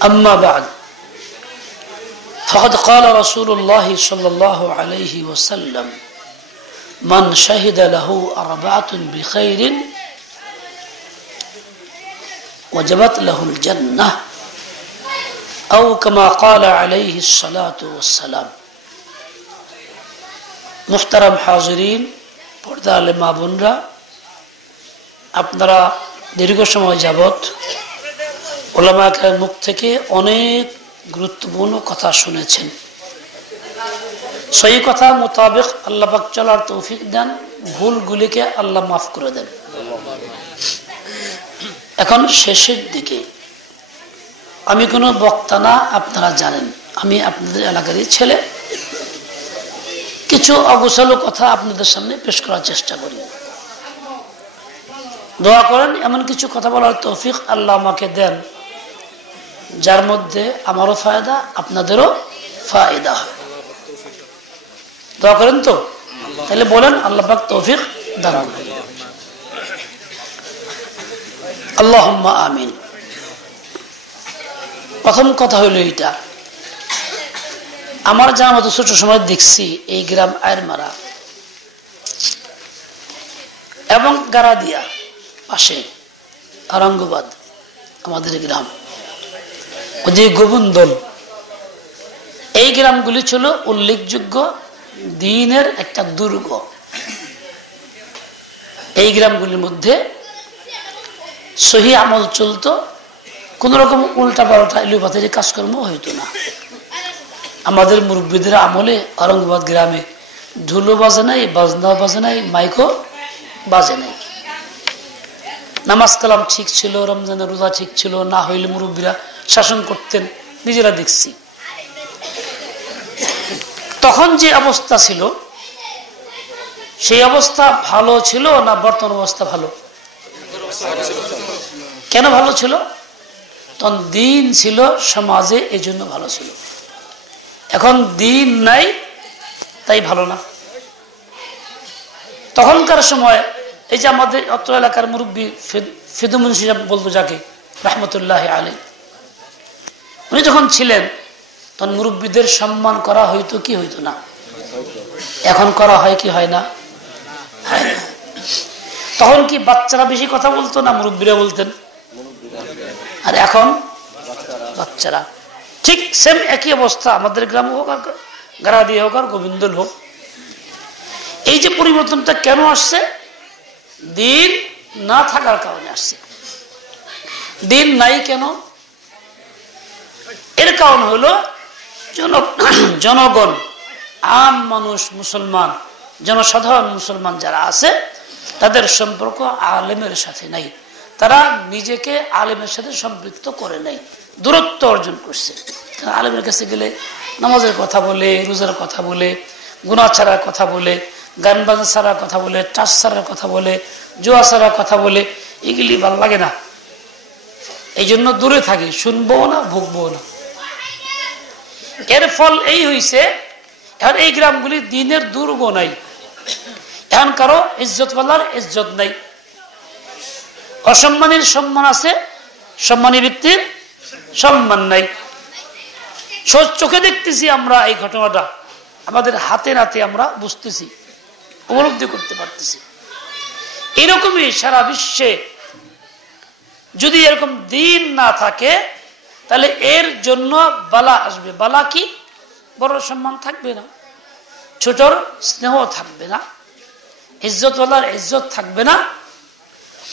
أما بعد فقد قال رسول الله صلى الله عليه وسلم من شهد له أربعة بخير وجبت له الجنة أو كما قال عليه الصلاة والسلام محترم حاضرين পর্দা আলে মা বোনরা আপনারা দীর্ঘ সময় যাবত উলামা কেরামের মুখ থেকে অনেক গুরুত্বপূর্ণ কথা শুনেছেন সেই কথা মোতাবেক আল্লাহ পাক চলার তৌফিক দেন ভুলগুলিকে আল্লাহ মাফ করে দেন এখন শেষের দিকে আমি কোনো বক্তা না আপনারা জানেন আমি আপনাদের এলাকারই ছেলে কিছু অগোছালো কথা আপনাদের সামনে পেশ করার চেষ্টা করি দোয়া করেন এমন কিছু কথা বলার তৌফিক আল্লাহ আমাকে দেন যার মধ্যে আমারও ফায়দা আপনাদেরও ফায়দা হয় দোয়া করেন তো তাহলে বলেন আল্লাহ পাক তৌফিক দান করুন আল্লাহুম্মা আমিন প্রথম কথা হলো এটা আমার জানা মতো ছোট সময় দেখছি এই গ্রাম আয়েরমারা এবং গারাদিয়া পাশে আরঙ্গবাদ আমাদের গ্রাম ওই যে গোবিন্দল এই গ্রামগুলি ছিল উল্লেখযোগ্য দ্বীনের একটা দুর্গ এই গ্রামগুলির মধ্যে সহি আমল চলতো কোন রকম উল্টা পাল্টা এলোপাতারি কাজকর্ম হইতো না আমাদের মুরব্বীদের আমলে আরঙ্গবাদ গ্রামে ঢোলও বাজে নাই বাজনাও বাজে নাই মাইকও বাজে নাই নামাজ কালাম ঠিক ছিল রমজানের রোজা ঠিক ছিল না হইলে মুরব্বীরা শাসন করতেন নিজেরা দেখছি তখন যে অবস্থা ছিল সেই অবস্থা ভালো ছিল না বর্তমান অবস্থা ভালো কেন ভালো ছিল তখন দিন ছিল সমাজে এই জন্য ভালো ছিল এখন দিন নাই তাই ভালো না তখনকার সময় এই যে আমাদের অত্র এলাকার মুরব্বী ফিদু মুন্সি বলতো যাকে রহমতুল্লাহ আলী উনি যখন ছিলেন তখন মুরব্বীদের সম্মান করা হইতো কি হইতো না এখন করা হয় কি হয় না তখন কি বাচ্চারা বেশি কথা বলতো না মুরব্বীরা বলতেন আর এখন বাচ্চারা ঠিক সেম একই অবস্থা আমাদের গ্রাম হোক আর গারাদি হোক আর গোবিন্দল হোক এই যে পরিবর্তনটা কেন আসছে দিন না থাকার কারণে আসছে দিন নাই কেন এর কারণ হলো জনগণ আম মানুষ মুসলমান জনসাধারণ মুসলমান যারা আছে তাদের সম্পর্ক আলেমের সাথে নাই তারা নিজেকে আলেমের সাথে সম্পৃক্ত করে নাই দূরত্ব অর্জন করছে আলেমের কাছে গেলে নামাজের কথা বলে রোজার কথা বলে গুনাহ ছাড়ার কথা বলে গান বাজনা ছাড়ার কথা বলে টাচ ছাড়ার কথা বলে জুয়া ছাড়ার কথা বলে এগুলি ভালো লাগে না এই জন্য দূরে থাকি শুনবো না ভুগবো না এর ফল এই হইছে এখন এই গ্রামগুলি দিনের দুর্গ নাই এখন কারো ইজ্জতওয়ালার ইজ্জত নাই অসম্মানীর সম্মান আছে সম্মানী ব্যক্তির সম্মান নাই চোখে দেখতেছি আমরা এই ঘটনাটা আমাদের হাতে নাতে আমরা বুঝতেছি উপলব্ধি করতে পারতেছি এরকমই সারা বিশ্বে যদি এরকম দিন না থাকে তাহলে এর জন্য বালা আসবে বালা কি বড় সম্মান থাকবে না ছোটর স্নেহ থাকবে না ইজ্জতওয়ালার ইজ্জত থাকবে না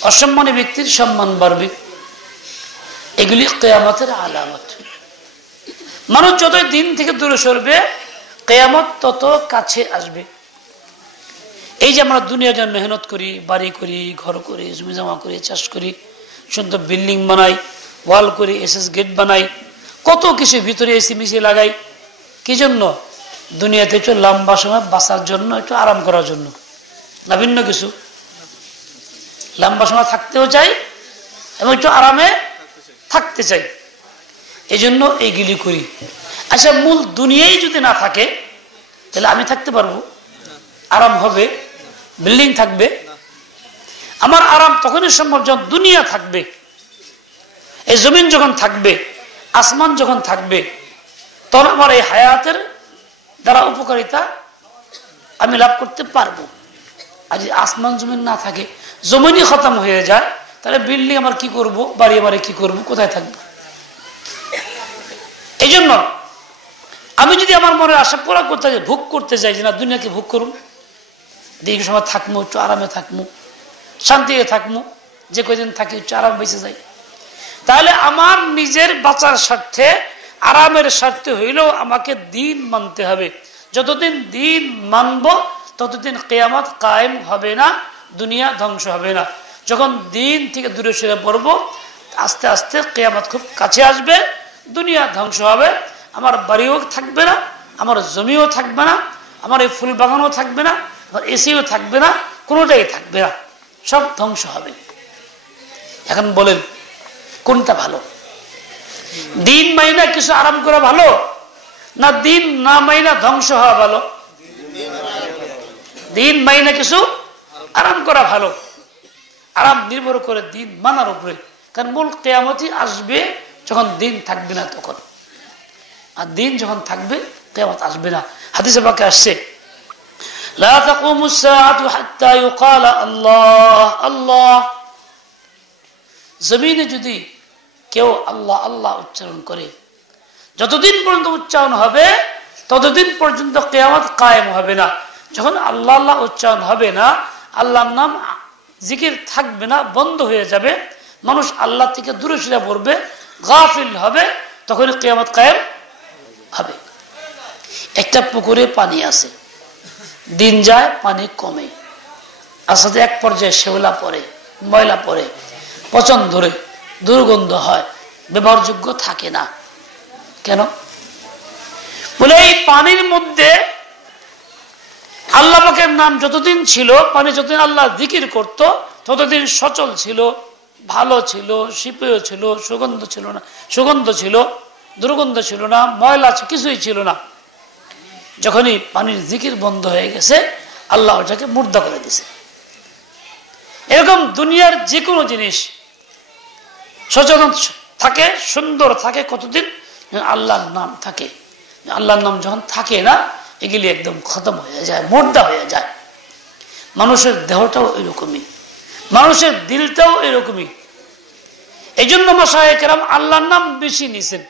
অসম্মানী ব্যক্তির সম্মান বাড়বে এগুলি কিয়ামতের আলামত মানুষ যতই দিন থেকে দূরে সরবে কিয়ামত তত কাছে আসবে এই যে আমরা দুনিয়ার জন্য মেহনত করি বাড়ি করি ঘর করি জমি জমা করি চাষ করি সুন্দর বিল্ডিং বানাই ওয়াল করি এসএস গেট বানাই কত কিছু ভিতরে এসি মিশি লাগাই কি জন্য দুনিয়াতে একটু লম্বা সময় বাঁচার জন্য একটু আরাম করার জন্য না ভিন্ন কিছু লম্বা সময় থাকতেও চাই এবং একটু আরামে থাকতে চাই এই জন্য এইগুলি করি আচ্ছা মূল দুনিয়াই যদি না থাকে তাহলে আমি থাকতে পারবো আরাম হবে বিল্ডিং থাকবে আমার আরাম তখনই সম্ভব যখন দুনিয়া থাকবে এই জমিন যখন থাকবে আসমান যখন থাকবে তখন আমার এই হায়াতের দ্বারা উপকারিতা আমি লাভ করতে পারবো। আর যদি আসমান জমিন না থাকে, জমিনই খতম হয়ে যায়, তাহলে বিল্ডিং আমার কি করব, বাড়ি বাড়ি কি করব, কোথায় থাকবো? এই জন্য আমি যদি আমার মনের আশা পুরা করতে চাই, ভোগ করতে চাই, যে না দুনিয়াকে ভোগ করুন, দীর্ঘ সময় থাকবো, একটু আরামে থাকবো, শান্তিতে থাকবো, যে কয়দিন থাকি একটু আরাম বেঁচে যাই, তাহলে আমার নিজের বাঁচার স্বার্থে, আরামের স্বার্থে হইলেও আমাকে দিন মানতে হবে। যতদিন দিন মানব ততদিন কিয়ামত কায়েম হবে না, দুনিয়া ধ্বংস হবে না। যখন দিন থেকে দূরে সরে পড়বো, আস্তে আস্তে কিয়ামত খুব কাছে আসবে, দুনিয়া ধ্বংস হবে, আমার বাড়িও থাকবে না, আমার জমিও থাকবে না, আমার এই ফুল বাগানও থাকবে না, আমার এসিও থাকবে না, কোনোটাই থাকবে না, সব ধ্বংস হবে। এখন বলেন কোনটা ভালো? দিন মাইনা কিছু আরাম করা ভালো, না দিন না মাইনা ধ্বংস হওয়া ভালো? দিন মাইনা কিছু আরাম করা ভালো। আরাম নির্ভর করে দিন মানার উপরে, কারণ মূল কিয়ামতই আসবে যখন দিন থাকবে না তখন। আর দিন যখন থাকবে কিয়ামত আসবে না। হাদিসে পাকে আসছে, লা তাকুমুস সাআতু হাত্তা ইউকালা আল্লাহ আল্লাহ। জমিনে যদি কেউ আল্লাহ আল্লাহ উচ্চারণ করে, যতদিন পর্যন্ত উচ্চারণ হবে ততদিন পর্যন্ত কিয়ামত কায়েম হবে না। যখন আল্লাহ আল্লাহ উচ্চারণ হবে না, আল্লাহর নাম জিকির থাকবে না, বন্ধ হয়ে যাবে, মানুষ আল্লাহ থেকে দূরে সরে পড়বে, গাফিল হবে, তখন কিয়ামত কায়েম হবে। একটা পুকুরে পানি আছে, দিন যায় পানি কমে, আসলে এক পর্যায়ে শেওলা পড়ে, ময়লা পড়ে, পচন ধরে, দুর্গন্ধ হয়, ব্যবহারযোগ্য থাকে না। কেন? বলে এই পানির মধ্যে আল্লাহ পাকের নাম যতদিন ছিল, পানি যতদিন আল্লাহ জিকির করত ততদিন সচল ছিল, ভালো ছিল, শীতল ছিল, সুগন্ধ ছিল না, সুগন্ধ ছিল, দুর্গন্ধ ছিল না, ময়লা কিছুই ছিল না। যখনই পানির জিকির বন্ধ হয়ে গেছে, আল্লাহ ওটাকে মুর্দা করে দিয়েছে। এরকম দুনিয়ার যে কোনো জিনিস সচেতন থাকে, সুন্দর থাকে কতদিন? আল্লাহর নাম থাকে। আল্লাহর নাম যখন থাকে না, এগুলি একদম খতম হয়ে যায়, মুর্দা হয়ে যায়। মানুষের দেহটাও এরকমই, মানুষের দিলটাও এরকমই। এই জন্য মাশায়েখ কেরাম আল্লাহর নাম বেশি নিছেন,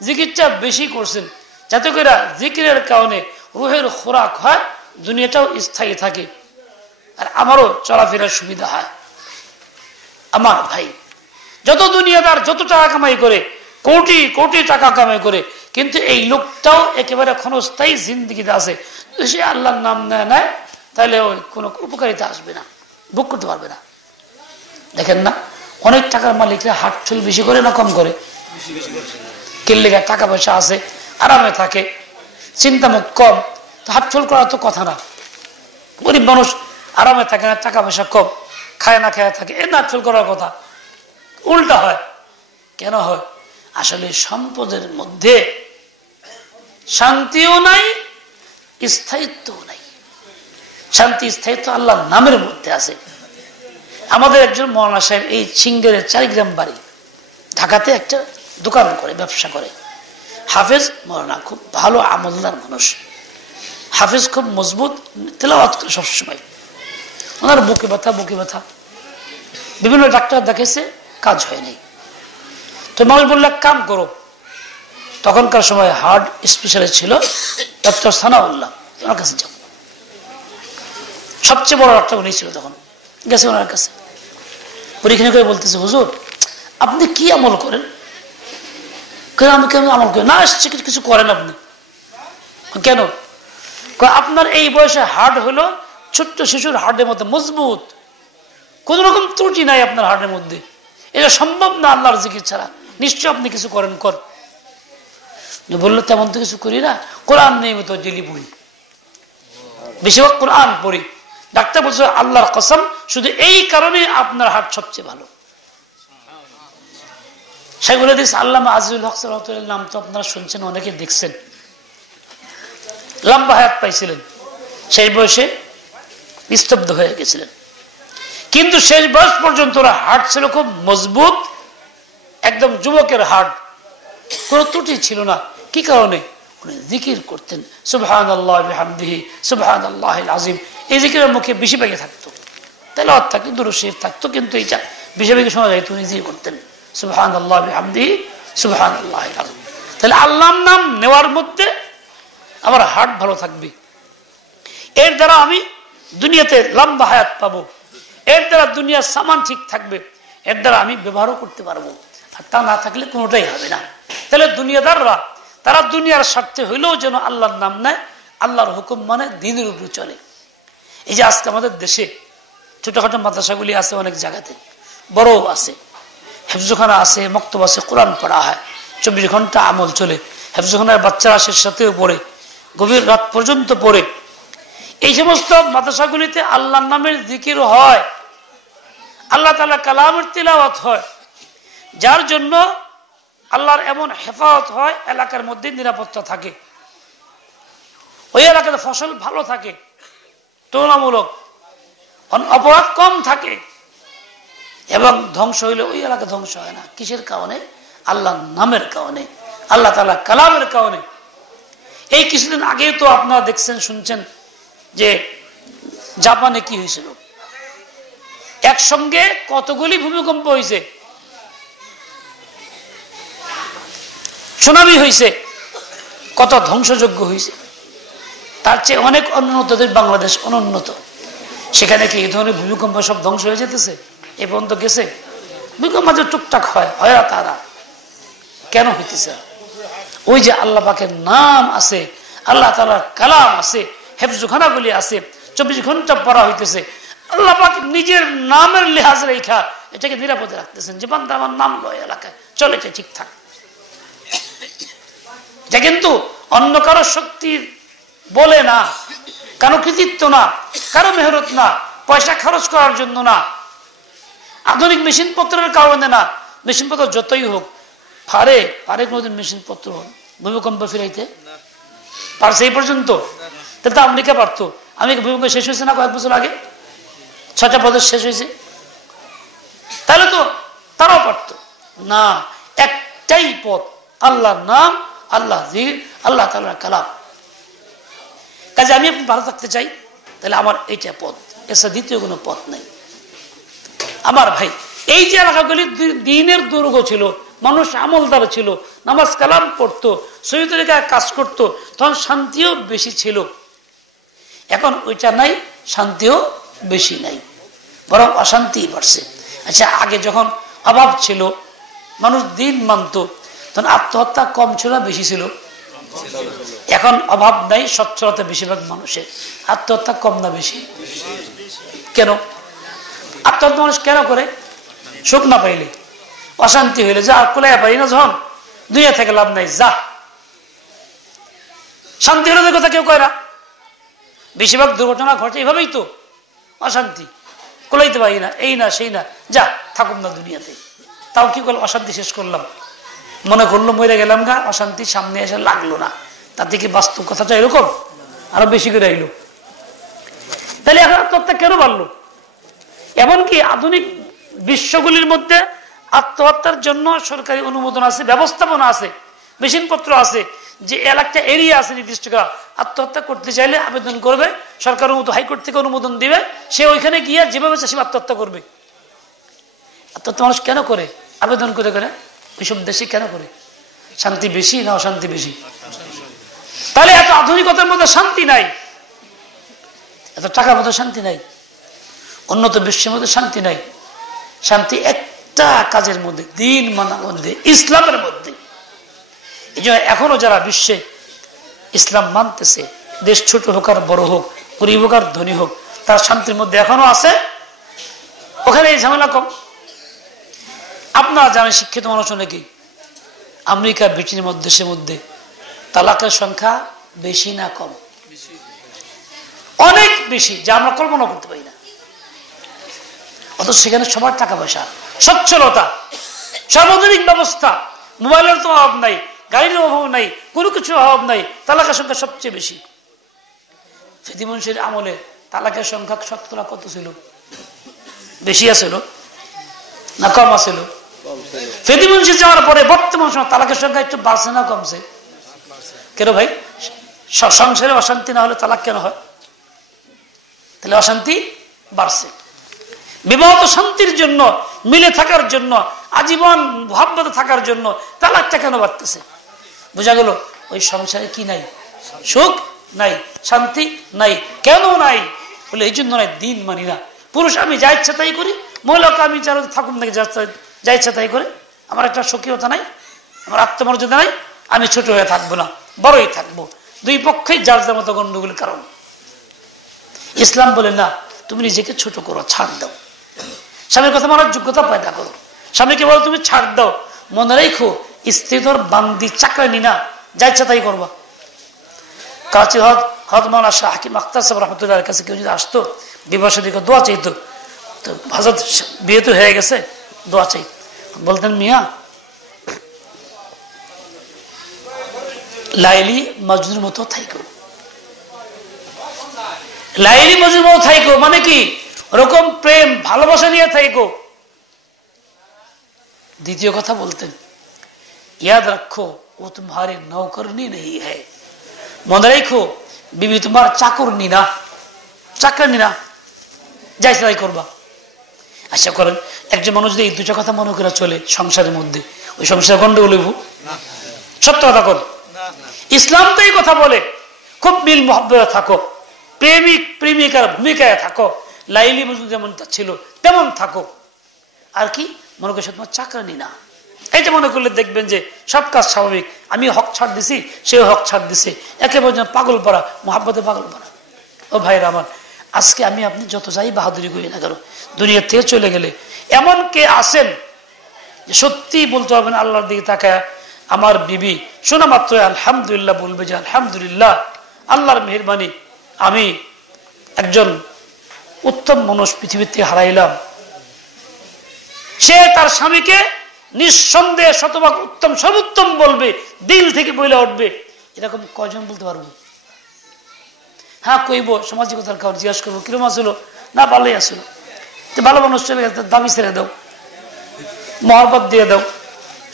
জিকিরটা বেশি করছেন, যাতে করে জিকিরের কারণে রুহের খোরাক হয়, দুনিয়াটাও স্থায়ী থাকে, আর আমারও চলাফেরার সুবিধা হয়। আমার ভাই যত দুনিয়াদার যত টাকা কামাই করে, কোটি কোটি টাকা কামাই করে, কিন্তু এই লোকটাও একেবারে ক্ষণস্থায়ী জিন্দিগিতে আছে। সে আল্লাহর নাম নেয় তাহলে ওই কোনো উপকারিতা আসবে না, ভোগ করতে পারবে না। দেখেন না, অনেক টাকার মালিকরা হাট চুল বেশি করে না কম করে? কিনলে টাকা পয়সা আছে, আরামে থাকে, চিন্তামুখ কম, তো হাট চুল করার তো কথা না। গরিব মানুষ আরামে থাকে না, টাকা পয়সা কম, খায় না খায় থাকে, এর হাট চুল করার কথা। উল্টা হয়। কেন হয়? আসলে সম্পদের মধ্যে শান্তিও নাই, স্থায়িত্বও নাই। শান্তি স্থায়িত্ব আল্লাহর নামের মধ্যে আছে। আমাদের একজন মৌলানা সাহেব এই সিঙ্গারের 4 গ্রাম বাড়ি, ঢাকাতে একটা দোকান করে, ব্যবসা করে, হাফেজ মৌলানা, খুব ভালো আমলদার মানুষ, হাফেজ, খুব মজবুত, তেলাওয়াত করে সবসময়। ওনার বুকে ব্যথা, বুকে ব্যথা, বিভিন্ন ডাক্তার দেখেছে, কাজ হয়নি। তো মানুষ বলল কাম করো, তখনকার সময় হার্ট স্পেশালিস্ট ছিল ডক্টর সানাউল্লাহ, ওনার কাছে যাও। সবচেয়ে বড় ডাক্তার উনি ছিল তখন। গেছে ওনার কাছে, পরীক্ষা করে বলতেছে, হুজুর আপনি কি আমল করেন? আমি কেন আমল করি না? কিছু করেন আপনি কেন? আপনার এই বয়সে হার্ট হলো ছোট্ট শিশুর হার্টের মধ্যে মজবুত, কোন রকম ত্রুটি নাই আপনার হার্টের মধ্যে, এটা সম্ভব না আল্লাহর জিকির ছাড়া, নিশ্চয় আপনি কিছু করেন। কর বললো তেমন তো কিছু করি না, কোরআন নিয়মিত ডেলি পড়ি, বেশিরভাগ কোরআন পড়ি। ডাক্তার বলছে আল্লাহর কসম, শুধু এই কারণে আপনার হার্ট সবচেয়ে ভালো। সেগুলো দিস আল্লামা আজিজুল হক সালাউদ্দিনের নাম তো আপনারা শুনছেন, অনেকে দেখছেন, লম্বা হায়াত পাইছিলেন, সেই বয়সে স্তব্ধ হয়ে গেছিলেন, কিন্তু শেষ বয়স পর্যন্ত ওরা হার্ট ছিল খুব মজবুত, একদম যুবকের হার্ট, কোনো ত্রুটি ছিল না। কি কারণে? উনি জিকির করতেন, সুবহানাল্লাহি ওয়া বিহামদিহি সুবহানাল্লাহিল আযীম। এই জিকিরের মুখে বেশি বেগে থাকতো, তেলাওয়াত থাকতো, দুরূদ শরীফ থাকতো, কিন্তু এইটা বেশি বেগে শোনা যায়। উনি জিকির করতেন সুবহানাল্লাহি ওয়া বিহামদিহি সুবহানাল্লাহিল আযীম। তাহলে আল্লাহর নাম নেওয়ার মধ্যে আমার হার্ট ভালো থাকবে, এর দ্বারা আমি দুনিয়াতে লম্বা হায়াত পাবো, এর দ্বারা দুনিয়ার সামান ঠিক থাকবে, এর দ্বারা আমি ব্যবহারও করতে পারবো। আর তা না থাকলে কোনোটাই হবে না। তাহলে দুনিয়াদাররা তারা দুনিয়ার স্বার্থে হইলেও যেন আল্লাহর নাম নেয়, আল্লাহর হুকুম মানে দ্বীনের উপরে চলে। এই যে আজকে আমাদের দেশে ছোটখাটো মাদ্রাসাগুলি আছে, অনেক জায়গাতে বড় আছে, হেফজখানা আছে, মক্তব আছে, কোরআন পড়া হয়, 24 ঘন্টা আমল চলে। হেফজখানার বাচ্চারা সে সাথেও পড়ে, গভীর রাত পর্যন্ত পড়ে। এই সমস্ত মাদ্রাসাগুলিতে আল্লাহর নামের জিকির হয়, আল্লাহ তাআলা কালামের তিলাওয়াত হয়, যার জন্য আল্লাহর এমন হেফাজত হয়, এলাকার মধ্যে নিরাপত্তা থাকে, ওই এলাকাতে ফসল ভালো থাকে, তুলনামূলক অপরাধ কম থাকে, এবং ধ্বংস হইলে ওই এলাকা ধ্বংস হয় না। কিসের কারণে? আল্লাহর নামের কারণে, আল্লাহ তাআলা কালামের কারণে। এই কিছুদিন আগে তো আপনারা দেখছেন, শুনছেন যে জাপানে কি হয়েছিল, একসঙ্গে কতগুলি ভূমিকম্প হয়েছে, সুনামি হয়েছে, কত ধ্বংসযজ্ঞ হয়েছে। তার চেয়ে অনেক অনুন্নত দেশ বাংলাদেশ অনুন্নত, সেখানে কি এই ধরনের ভূমিকম্প সব ধ্বংস হয়ে যেতেছে? এ পর্যন্ত গেছে? ভূমিকম্প যে টুকটাক হয়, তারা কেন হইতেছে? ওই যে আল্লাহ পাকের নাম আছে, আল্লাহ তাআলার কালাম আছে, হেফজখানাগুলি আছে, 24 ঘন্টা পড়া হইতেছে। আল্লাহ পাক নিজের নামের লিহাজ রেখা এটাকে নিরাপদে রাখতেছেন, যে বান্দা আমার নাম লয় এলাকায় চলে, এটা ঠিকঠাক। এটা কিন্তু অন্য কারো শক্তি বলে না, কারো কৃতিত্ব না, কারো মেহনত না, পয়সা খরচ করার জন্য না, আধুনিক মেশিন পত্রের কারণে না। মেশিন পত্র যতই হোক, পারে কোনোদিন মেশিন পত্র ভূমিকম্প ফিরাইতে পারছে? এই পর্যন্ত তো আমেরিকা পারতো। আমেরিকা ভূমিকম্প শেষ হয়েছে না কয়েক বছর আগে, 6টা প্রদেশ শেষ হয়েছে, তাহলে তো তারাও পারতো না। একটাই পথ, আল্লাহর নাম, আল্লাহ জিকির, আল্লাহ তাআলার কালাম। কাজে আমি ভালো থাকতে চাই, তাহলে আমার এইটা পথ, এছাড়া দ্বিতীয় কোনো পথ নাই। আমার ভাই, এই যে এলাকাগুলি দ্বীনের দুর্গ ছিল, মানুষ আমলদার ছিল, নামাজ কালাম পড়তো, সহি তরিকায় কাজ করতো, তখন শান্তিও বেশি ছিল। এখন ওইটা নাই, শান্তিও বেশি নাই, বরং অশান্তি বাড়ছে। আচ্ছা, আগে যখন অভাব ছিল, মানুষ দিন মানত, তখন আত্মহত্যা কম ছিল না বেশি ছিল? এখন অভাব নাই, সচ্ছলতা বেশিরভাগ মানুষের, আত্মহত্যা কম না বেশি? কেন আত্মহত্যা মানুষ কেন করে? সুখ না পাইলে, অশান্তি হইলে, যা কুলাই পাই না যখন, দুনিয়া থেকে লাভ নাই, যা। শান্তি হলে কথা কেউ কয় না। বেশিরভাগ দুর্ঘটনা ঘটে এভাবেই তো, অশান্তি, কুলাইতে পারি না, এই না সেই না, যা থাকুন না দুনিয়াতে। তাও কি করলাম? অশান্তি শেষ করলাম, মনে করলো মরে গেলাম গা, অশান্তি সামনে এসে লাগলো না। তাতে কি বাস্তব কথাটা এরকম? আরো বেশি করে আইলো। তাহলে এখন আত্মহত্যা কেন বাড়লো? এমনকি আধুনিক বিশ্বগুলির মধ্যে আত্মহত্যার জন্য সরকারি অনুমোদন আছে, ব্যবস্থাপনা আছে, মেশিনপত্র আছে, যে এলাকা এরিয়া আছে নির্দিষ্ট, আত্মহত্যা করতে চাইলে আবেদন করবে, সরকার অনুমোদন, হাইকোর্ট থেকে অনুমোদন দিবে, সে ওইখানে গিয়ে যেভাবে চাষি আত্মহত্যা করবে। আত্মহত্যা মানুষ কেন করে? আবেদন করে করে। ওইসব দেশে কেন করে? শান্তি বেশি না অশান্তি বেশি? তাহলে এত আধুনিকতার মধ্যে শান্তি নাই, এত টাকার মধ্যে শান্তি নাই, উন্নত বিশ্বের মধ্যে শান্তি নাই। শান্তি একটা কাজের মধ্যে, দিন মানার মধ্যে, ইসলামের মধ্যে। এই জন্য এখনো যারা বিশ্বে ইসলাম মানতেছে, দেশ ছোট হোক আর বড় হোক, গরিব হোক আর ধনী হোক, তারা শান্তির মধ্যে এখনো আছে, ওখানে এই ঝামেলা কম। আপনারা জানেন, শিক্ষিত মানুষ অনেকেই, আমেরিকা ব্রিটেনের মধ্যে, দেশের মধ্যে তালাকের সংখ্যা বেশি না কম? অনেক বেশি, যা আমরা কল্পনা করতে পারি না। অথচ সেখানে সবার টাকা পয়সা, সচ্ছলতা, সার্বজনীন ব্যবস্থা, মোবাইলের তো অভাব নাই, গাড়ির অভাব নাই, কোনো কিছুর অভাব নাই, তালাকের সংখ্যা সবচেয়ে বেশি। ফেদি মুন্সির আমলে তালাকের সংখ্যা শতকরা কত ছিল? বেশি আছিল না কম আছিল? ফেদিমুন্সি যাওয়ার পরে বর্তমান সময় তালাকের সংখ্যা একটু বাড়ছে না কমছে? কেন ভাই? সংসারে অশান্তি না হলে তালাক কেন হয়? তাহলে অশান্তি বাড়ছে। বিবাহ তো শান্তির জন্য, মিলে থাকার জন্য, আজীবন মহব্বতে থাকার জন্য, তালাকটা কেন বাড়তেছে? বোঝা গেল ওই সংসারে কি নাই? সুখ নাই, শান্তি নাই। কেন নাই? বলে এই জন্য নাই, দিন মানি না। পুরুষ আমি যা ইচ্ছা তাই করি, মহিলাকে আমি থাকুন নাকি যা ইচ্ছা তাই করে। আমার একটা স্বকীয়তা নাই, আমার আত্মমর্যাদা নাই, আমি ছোট হয়ে থাকবো না, বড়ই থাকবো। দুই পক্ষেই যার যার মতো গন্ডগোল কারণ। ইসলাম বলে না, তুমি নিজেকে ছোট করো, ছাড় দাও, স্বামীর কথা মানার যোগ্যতা পয়দা করো। স্বামীকে বলো তুমি ছাড় দাও, মনে রেখো স্ত্রী তোর বান্দি চাকরানি না, যা ইচ্ছা তাই করবা। কাছে হদমানা শাহ হাকিম আখতার সাহেব রহমতুল্লাহর কাছে কেউ যদি আসতো, বিবাহ শাদীকে দোয়া চাইতো, তো হযরত বিয়ে তো হয়ে গেছে, দোয়া চাই, বলতেন মিয়া লাইলি মজনুর মতো থাইকো, লাইলি মজনুর মতো থাইকো মানে কি? ওরকম প্রেম ভালোবাসা নিয়ে থাইকো। দ্বিতীয় কথা বলতেন, ইয়াদ রাখো ও তোমারে নৌকরনি নেই হ্যায়, মনে রেখো বিবি তোমার চাকরনি না, চাকরানি না, যাই তাই করবা। আশা করেন একজন মানুষ যদি এই দুটো কথা মনে করে চলে সংসারের মধ্যে, ওই সংসারে গন্ডগোল হইব? সত্য কথা কর। ইসলাম তো এই কথা বলে, খুব মিল মহব্বতে থাকো, প্রেমিক প্রেমিকার ভূমিকায় থাকো, লাইলি মজনু যেমন ছিল তেমন থাকো। আর কি মনে করে তোমার চাকরানি না, এই যে মনে করলে দেখবেন যে সব কাজ স্বাভাবিক। আমি হক ছাড় দিছি, সেও হক ছাড় দিছে, একেবারে পাগল পাড়া, মহাব্বতে পাগল পাড়া। ও ভাইরা আমার, আজকে আমি আপনি যত যাই বাহাদুরি করি না কেন, দুনিয়ার থেকে চলে গেলে এমন কে আছেন যে সত্যি বলতে হবে না আল্লাহর দিকে তাকায়, আমার বিবি শোনা মাত্র আলহামদুলিল্লাহ বলবে যে আলহামদুলিল্লাহ, আল্লাহর মেহেরবানি আমি একজন উত্তম মানুষ পৃথিবীর থেকে হারাইলাম। সে তার স্বামীকে নিঃসন্দেহে শতভাগ উত্তম সর্বোত্তম বলবে, দিল থেকে বলে উঠবে। এরকম কয়জন বলতে পারবো? হ্যাঁ কইব, সামাজিকতার কারণ জিজ্ঞাসা করবো কিরম আসলো, না ভালোই আসলো, ভালো মানুষ চলে গেছে, দাবি ছেড়ে দাও, মহব্বত দিয়ে দাও,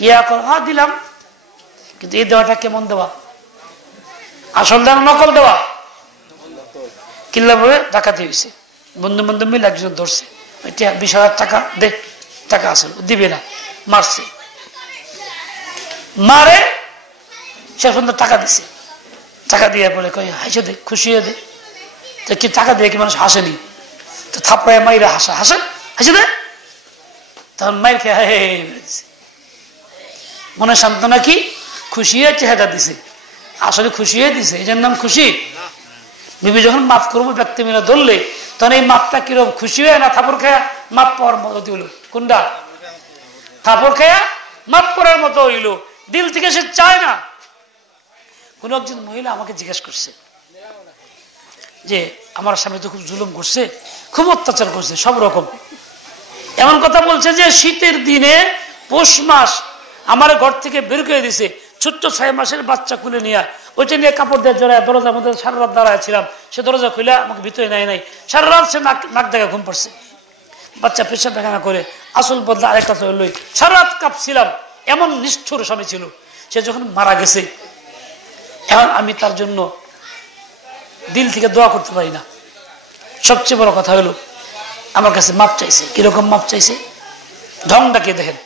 ইয়া কর, হ্যাঁ দিলাম। কিন্তু এই দেওয়াটা কেমন দেওয়া? আসল দেওয়া নকল দেওয়া? কিল্লা বলে ডাকাতি হয়েছে, বন্ধু বান্ধব মিলে একজন ধরছে, 20,000 টাকা দে, টাকা আসল দিবে না, মারছে, মারে সে সুন্দর টাকা দিছে, টাকা দিয়ে বলে কই হাসে দে, খুশি হয়ে দে। তো কি টাকা দিয়ে কি মানুষ হাসেনি? তো থাপড়ায় মাইরে হাসা, হাসে হাসে দে, তখন মাইর খেয়ে হে মনে সান্ত্বনা কি খুশি হয়ে চেহারা দিছে, আসলে খুশি হয়ে দিছে, এটার নাম খুশি? বিবি যখন মাফ করবো ব্যক্তি মিলে ধরলে তখন এই মাপটা কিরকম, খুশি হয়ে না থাপড় খেয়া মাপ পাওয়ার মতো হইল? কোনটা? থাপড় খেয়া মাপ করার মতো হইল, দিল থেকে সে চায় না। কোন একজন মহিলা আমাকে জিজ্ঞেস করছে যে আমার স্বামী তো খুব জুলুম করছে, খুব অত্যাচার করছে, সব রকম। এমন কথা বলছে যে শীতের দিনে পৌষ মাস আমার ঘর থেকে বের করে দিছে, ছোট্ট 6 মাসের বাচ্চা খুলে নিয়ে, ওইটা নিয়ে কাপড় দিয়ে জড়ায় দরজার মধ্যে সারা রাত দাঁড়ায় ছিলাম, সে দরজা খুলে আমাকে ভিতরে নেয় নাই, সারা রাত সে নাক দেখা ঘুম পড়ছে, বাচ্চা পেশাব পায়খানা করে আসল বদলা আরেক কাছে লই, সারা রাত কাঁপছিলাম। এমন নিষ্ঠুর স্বামী ছিল। সে যখন মারা গেছে, এখন আমি তার জন্য দিল থেকে দোয়া করতে পারি না। সবচেয়ে বড় কথা হলো আমার কাছে মাপ চাইছে। কিরকম মাপ চাইছে? ঢংটাকে দেখেন,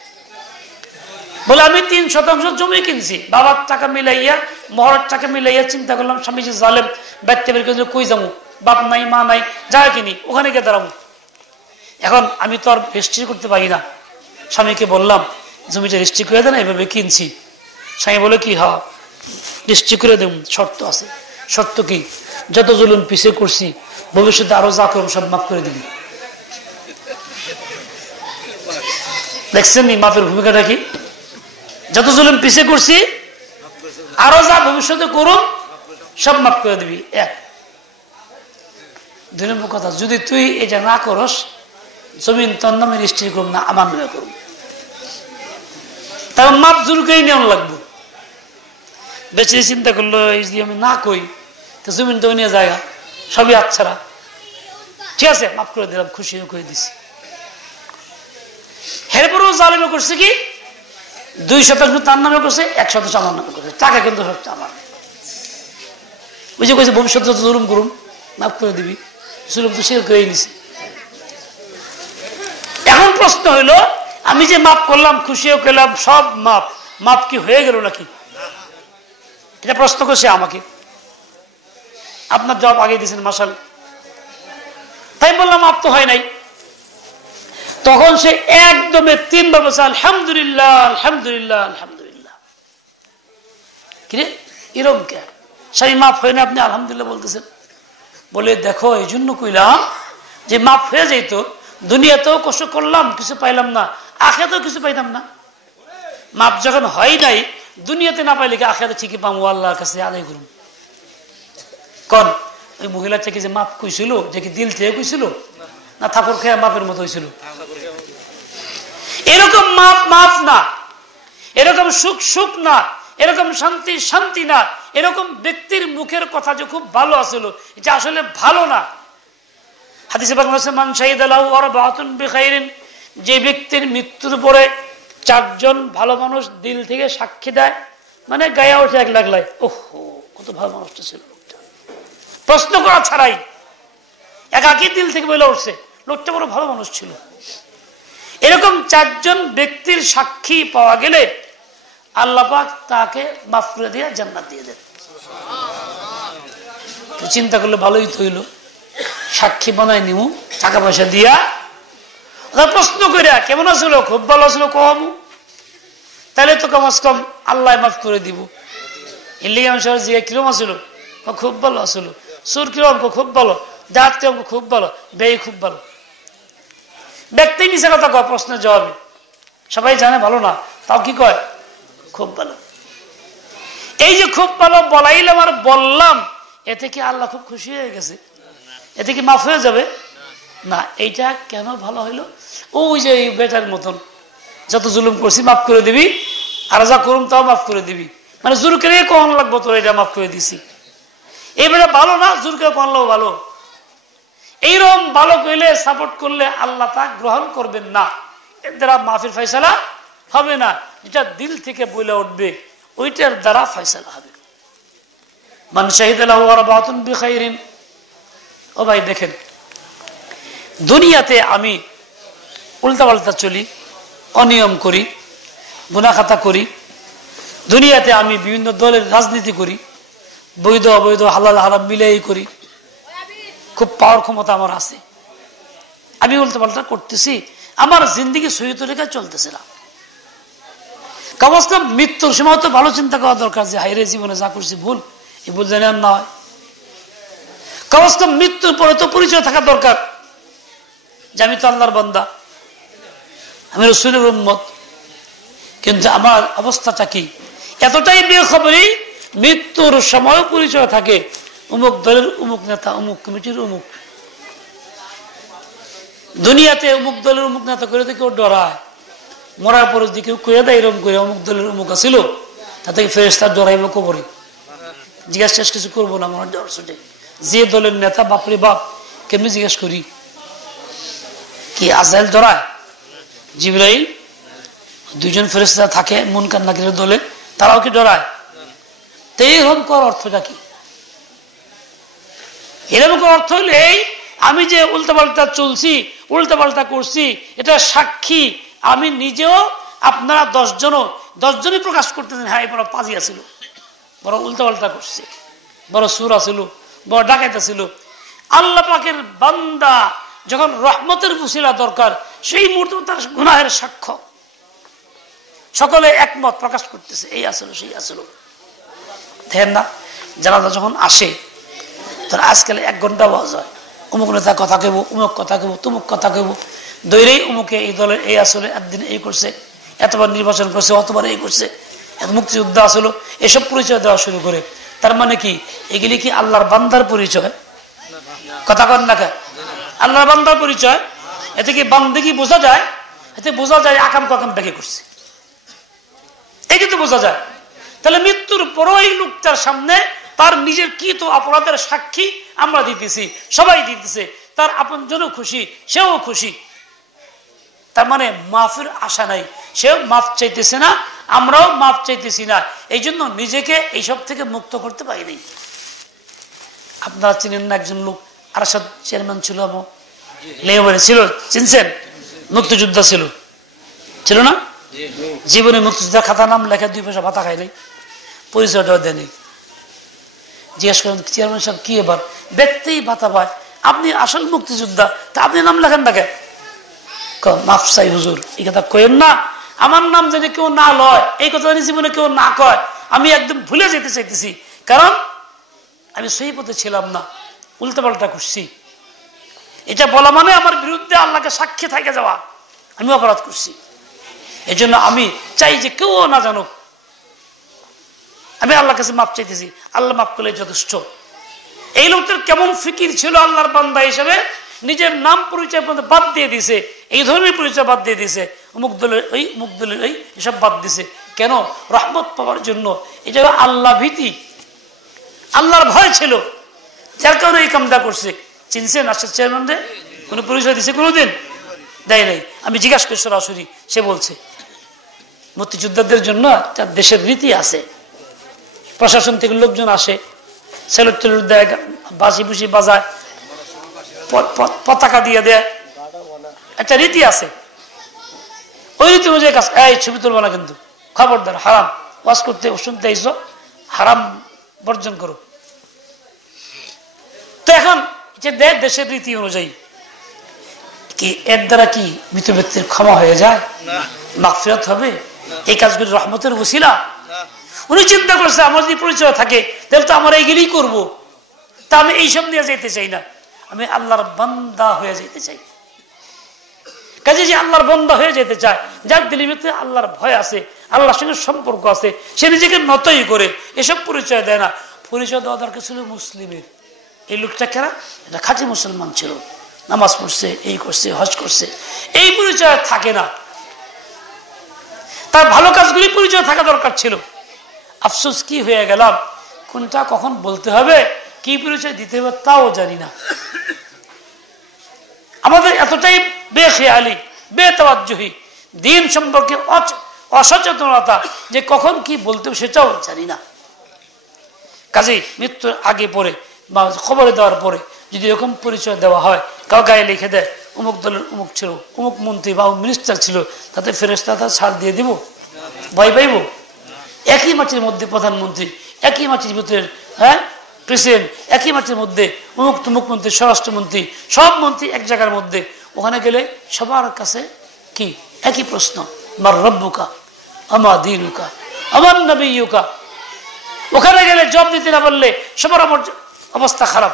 বলে আমি 3% জমি কিনছি, বাবার টাকা মিলাইয়া, মহরের টাকা মিলাইয়া চিন্তা করলাম স্বামী যে জালেম, ব্যক্তি বের করে কই যাবো, বাপ নাই মা নাই, জায়গা কিনি, ওখানে গিয়ে দাঁড়াবো। এখন আমি তো আর রেজিস্ট্রি করতে পারি না। স্বামীকে বললাম জমিটা রেজিস্ট্রি করে দেন, এভাবে কিনছি। স্বামী বলে কি, হ্যাঁ রেজিস্ট্রি করে দেব, শর্ত আছে। শর্ত কি? যত জুলুম পিছিয়ে করছি ভবিষ্যতে আরো যা করব সব মাফ করে দিবি। দেখছেন নি মাফের ভূমিকাটা কি? যত জুলুম পিছিয়ে করছি আরো যা ভবিষ্যতে করুন সব মাফ করে দিবি। 1 2 নম্বর কথা, যদি তুই এটা না করস জমিন তোর নামে রেজিস্ট্রি করুন না, আমার নামে করুন। তার মাপ জোর করেই নেওয়া লাগবো। বেশি চিন্তা করলো যদি আমি না কই তো জমিন তো নিয়ে জায়গা সবই আচ্ছারা, ঠিক আছে মাফ করে দিলাম, খুশি করে দিছি। এরপরেও জালেমে করছে কি 2% তার নামে করছে, 1% আমার নামে করছে, টাকা কিন্তু সবচেয়ে আমার। ওই যে কইছে ভবিষ্যৎ যত জুলুম করুম মাফ করে দিবি, জুলুম তো শের করে নিছে। এখন প্রশ্ন হইল, আমি যে মাফ করলাম, খুশিও করলাম, সব মাফ, মাফ কি হয়ে গেল নাকি? এটা প্রশ্ন করছে আমাকে। আপনার জবাব আগে দিয়েছেন মাশাআল্লাহ। তাই বললাম মাফ তো হয় নাই। তখন সে একদমে 3 বার বলছে আলহামদুলিল্লাহ আলহামদুলিল্লাহ আলহামদুলিল্লাহ। কিরে এরকম কে স্বামী মাফ হয় না, আপনি আলহামদুলিল্লাহ বলতেছেন? বলে দেখো এই জন্য কইলাম যে মাফ হয়ে যাইত, দুনিয়াতেও কষ্ট করলাম কিছু পাইলাম না, আখিরাতেও কিছু পাইতাম না। মাপ যখন হয় নাই, দুনিয়াতে না পাইলে কি আখিরাতে ঠিকই পাবো, আল্লাহর কাছে আদায় করুন। কোন ওই মহিলা থেকে যে মাপ কইছিল, যে কি দিল থেকে কইছিল না ঠাকুর খেয়ে মাপের মতো হয়েছিল? এরকম মাপ মাপ না, এরকম সুখ সুখ না, এরকম শান্তি শান্তি না, এরকম ব্যক্তির মুখের কথা যে খুব ভালো আছিল, এটা আসলে ভালো না। হাদিসে পাক আছে মান শাহিদা লাহু আরবাআতুন বিখাইরিন, যে ব্যক্তির মৃত্যুর পরে 4 জন ভালো মানুষ দিল থেকে সাক্ষী দেয়, মানে গায়ে ওঠে এক লাগলাই, ওহো কত ভালো মানুষটা ছিল লোকটা, প্রশ্ন করা ছাড়াই একাকি দিল থেকে বলে উঠছে লোকটা বড় ভালো মানুষ ছিল। এরকম 4 জন ব্যক্তির সাক্ষী পাওয়া গেলে আল্লাহ পাক তাকে মাফ করে দিয়ে জান্নাত দিয়ে দেন। তো চিন্তা করলে ভালোই তো হইল, সাক্ষী বানাই নিমু টাকা পয়সা দিয়া, প্রশ্ন করিয়া কেমন আসলো, খুব ভালো আসলো কম, তাহলে তো কমাস কম আল্লাহ মাফ করে দিব। ইলিয়াম সাহেব জিয়া কিরম আসলো, খুব ভালো আসলো। সুর কিরম, খুব ভালো। দাঁত কিরম, খুব ভালো। ব্যয় খুব ভালো। ব্যক্তি মিশে কথা কয় প্রশ্নের জবাবে, সবাই জানে ভালো না, তাও কি কয় খুব ভালো। এই যে খুব ভালো বলাইলাম আর বললাম, এতে কি আল্লাহ খুব খুশি হয়ে গেছে? এতে কি মাফ হয়ে যাবে না? এইটা কেন ভালো হইলো? ওই যে বেটার মতন, যত জুলুম করছি মাফ করে দিবি, আর যা করুম তাও মাফ করে দিবি, মানে জোর করে কখন লাগবো তোর এটা মাফ করে দিছি। এই বেটা ভালো না, জোর করে কনলেও ভালো। এইরকম ভালো কইলে সাপোর্ট করলে আল্লাহ তা গ্রহণ করবেন না, এর দ্বারা মাফির ফয়সালা হবে না। যেটা দিল থেকে বলে উঠবে ওইটার দ্বারা ফয়সালা হবে। মান শাহিদা লাহু আরবাআতুন বিখাইরিন। ও ভাই দেখেন, দুনিয়াতে আমি উল্টাপাল্টা চলি, অনিয়ম করি, গুনাহ খাতা করি, দুনিয়াতে আমি বিভিন্ন দলের রাজনীতি করি, বৈধ অবৈধ হালাল হারাম মিলাই করি, খুব পাওয়ার ক্ষমতা আমার আছে, আমি উল্টাপাল্টা করতেছি, আমার জিন্দিগি সহি তরিকায় চলতেছে না। কমস কম মৃত্যুর সময় তো ভালো চিন্তা করা দরকার যে হাইরে জীবনে যা করছি ভুল, এই ভুল জানি আর না হয়। কমস কম মৃত্যুর পরে তো পরিচয় থাকা দরকার যে আমি তো আল্লাহর বান্দা, আমি রাসূলের উম্মত। কিন্তু আমার অবস্থাটা কি? এতটাই বেখবরি, মৃত্যুর সময় পরিচয় থাকে অমুক দলের অমুক নেতা, অমুক কমিটির অমুক। দুনিয়াতে অমুক দলের অমুক নেতা করে তো কেউ ডরায়, মরার পরে যদি কেউ কয়ে দেয় এরকম করে অমুক দলের অমুক আছিল, তাতে ফেরেশতা ডরাইব কবরে, জিজ্ঞাসা শেষ কিছু করবো না, মনে ডর ছুটে। যে দলের নেতা বাপরে বাপ, কেমনি জিজ্ঞেস করি? কি আজরাইল ডরায়? জিবরাইল, 2 জন ফেরেশতা থাকে মুনকার নাকিরের দলে, তারাও কি ডরায়? তো এরকম করার অর্থটা কি? এরকম অর্থ হইলে এই আমি যে উল্টাপাল্টা চলছি, উল্টাপাল্টা করছি, এটা সাক্ষী আমি নিজেও, আপনারা 10 জনই প্রকাশ করতেছেন, হ্যাঁ বড় পাজি আছিল, বড় উল্টাপাল্টা করছে, বড় সুর আছিল, বড় ডাকাইতে ছিল। আল্লাহ পাকের বান্দা যখন রহমতের উসিলা দরকার, সেই মুহূর্তে তার গুনাহের সাক্ষ্য সকলে একমত প্রকাশ করতেছে, এই আসলো সেই আসলো। দেখেন না, জানাজা যখন আসে, তার আজকাল 1 ঘন্টা আওয়াজ হয়, অমুক নেতা কথা কেব, অমুক কথা কেব, তুমুক কথা কেব, দৈরেই অমুকে এই দলের এই আসলে, একদিন এই করছে, এতবার নির্বাচন করছে, অতবার এই করছে, এত মুক্তিযোদ্ধা আসলো, এসব পরিচয় দেওয়া শুরু করে। তার মানে কি এগুলি কি আল্লাহর বান্দার পরিচয়? কথা কন না কেন? আল্লাহর বান্দার পরিচয়। এতে কি বান্দেগি বোঝা যায়? এতে বোঝা যায় আকাম কাকাম ব্যাগে করছে, এই কিন্তু বোঝা যায়। তাহলে মৃত্যুর পরও এই লোকটার সামনে তার নিজের কি তো অপরাধের সাক্ষী আমরা দিতেছি, সবাই দিতেছে, তার আপনজনও খুশি, সেও খুশি। তার মানে মাফের আশা নাই, সেও মাফ চাইতেছে না, আমরাও মাফ চাইতেছি না, এই জন্য নিজেকে এইসব থেকে মুক্ত করতে পারিনি। আপনারা চিনেন না একজন লোক আরশাদ চেয়ারম্যান ছিল, লেবারে ছিল, চিনছেন? মুক্তিযোদ্ধা ছিল, ছিল না? জীবনে মুক্তিযোদ্ধা খাতা নাম লেখা 2 পয়সা ভাতা খাই নাই, পরিচয়টাও দেয়নি। জিজ্ঞেস করেন চেয়ারম্যান সাহেব কি এবার? ব্যক্তিই ভাতা পায়, আপনি আসল মুক্তিযোদ্ধা, তা আপনি নাম লেখেন না কেন? মাফ চাই হুজুর, এই কথা কইেন না, আমার নাম যদি কেউ না লয়, এই কথা যদি জীবনে কেউ না কয়, আমি একদম ভুলে যেতে চাইতেছি, কারণ আমি সহি পথে ছিলাম না, উল্টাপাল্টা করছি। এটা বলা মানে আমার বিরুদ্ধে আল্লাহকে সাক্ষী থাকে যাওয়া, আমি অপরাধ করছি। এই জন্য আমি চাই যে কেউ না জানুক, আমি আল্লাহর কাছে মাপ চাইতেছি, আল্লাহ মাফ করলে যথেষ্ট। এই লোকটার কেমন ফিকির ছিল আল্লাহর বান্দা হিসেবে, নিজের নাম পরিচয় বাদ দিয়ে দিছে, এই ধরনের পরিচয় বাদ দিয়ে দিছে, অমুক দলের ওই, অমুক দলের ওই, এসব বাদ দিছে। কেন? রহমত পাওয়ার জন্য। এটা আল্লাহ ভীতি, আল্লাহর ভয় ছিল, যার কারণে এই কামটা করছে। চিনছেন আরশাদ চেয়ারম্যান রে? কোনো পরিচয় দিছে কোনোদিন? দেয় নাই। আমি জিজ্ঞাসা করি সরাসরি, সে বলছে মুক্তিযোদ্ধাদের জন্য একটা দেশের রীতি আছে, প্রশাসন থেকে লোকজন আসে, সেলুট টেলুট দেয়, বাঁশি বুসি বাজায়, পতাকা দিয়ে দেয়, একটা রীতি আছে। ওই রীতি অনুযায়ী কাজ। এই ছবি তুলবো না কিন্তু, খবরদার, হারাম। ওয়াজ করতে শুনতে আইছো, হারাম বর্জন করো। তো এখন যে দেশের রীতি অনুযায়ী কি এর দ্বারা কি মৃত ব্যক্তির ক্ষমা হয়ে যায়? মাগফিরাত হবে? এই কাজগুলি রহমতের ওসিলা। উনি চিন্তা করছে আমার যদি পরিচয় থাকে তাহলে তো আমরা এইগুলি করবো, তা আমি এইসব নিয়ে যেতে চাই না, আমি আল্লাহর বান্দা হয়ে যেতে চাই। কাজে যে আল্লাহর বান্দা হয়ে যেতে চায়, যার দিলের ভিতরে আল্লাহর ভয় আছে, আল্লাহর সঙ্গে সম্পর্ক আছে, সে নিজেকে নতই করে এসব পরিচয় দেয় না। পরিচয় দেওয়া দরকার ছিল মুসলিমের। এই লোকটা কেনা এটা খাঁটি মুসলমান ছিল, নামাজ পড়ছে, এই করছে, হজ করছে, এই পরিচয় থাকে না। তার ভালো কাজগুলি পরিচয় থাকা দরকার ছিল। আফসোস কি হয়ে গেলাম, কোনটা কখন বলতে হবে, কি পরিচয় দিতে হবে তাও জানি না। আমাদের এতটাই বেখেয়ালি, বেতাওয়াজ্জুহি, দিন সম্পর্কে অসচেতনতা যে কখন কি বলতে হবে সেটাও জানি না। কাজেই মৃত্যুর আগে পরে বা খবর দেওয়ার পরে যদি এরকম পরিচয় দেওয়া হয়, কাউ গায়ে লিখে দেয় অমুক দলের অমুক ছিল, অমুক মন্ত্রী বা মিনিস্টার ছিল, তাতে ফেরেশতা ছাড় দিয়ে দিব? ভয় পাইব? একই মাটির মধ্যে প্রধানমন্ত্রী, একই মাটির ভিতরে প্রেসিডেন্ট, একই মাটির মধ্যে অমুক তমুক মন্ত্রী, স্বরাষ্ট্রমন্ত্রী, সব মন্ত্রী এক জায়গার মধ্যে। ওখানে গেলে সবার কাছে কি একই প্রশ্ন, মার রব্বুকা আমা দীনুকা আমার নবিয়ুকা। ওখানে গেলে জবাব দিতে না বললে সবার অবস্থা খারাপ।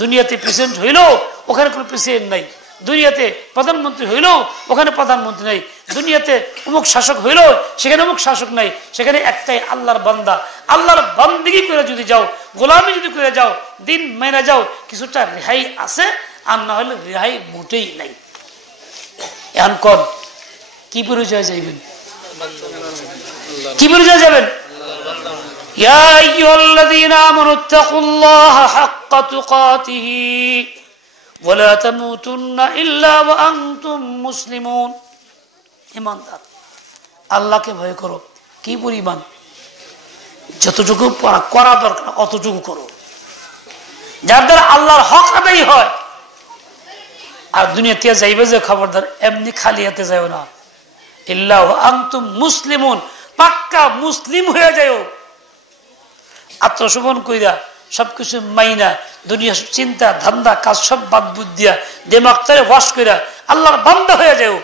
দুনিয়াতে প্রেসিডেন্ট হইলেও ওখানে কোনো প্রেসিডেন্ট নাই, দুনিয়াতে প্রধানমন্ত্রী হইলেও ওখানে প্রধানমন্ত্রী নাই, দুনিয়াতে অমুক শাসক হইলেও সেখানে অমুক শাসক নাই, সেখানে একটাই আল্লাহর বান্দা। আল্লাহর বান্দিগি করে যদি যাও, গোলামি যদি করে যাও, দিন মেনে যাও, কিছুটা রেহাই আছে, আর না হলে রেহাই মোটেই নাই। এখন কোন কি পরিচয় যাইবেন? কি পরিচয় যাবেন? ইয়া আইয়ুহাল্লাযীনা আমানুত্তাকুল্লাহা হাক্কা তুকাতিহি ওয়া লা তামুতুন্না ইল্লা ওয়া আনতুম মুসলিমুন। ঈমানদার, আল্লাহকে ভয় করো। কি পরিমাণ? যতটুকু করা দরকার অতটুকু করো, যার দ্বারা আল্লাহর হক আদায় হয়। আর দুনিয়াতে যাইবে যে খবরদার এমনি খালি হাতে যাও না, ইল্লা ওয়া আনতুম মুসলিমুন, পাক্কা মুসলিম হয়ে যাও। আত্মসমর্পণ কইরা সবকিছু মাইনা, দুনিয়া চিন্তা ধান্দা কাজ সব বাদ বুদ দিয়া দেমাগটারে ওয়াশ কইরা আল্লাহর বান্দা হয়ে যাও।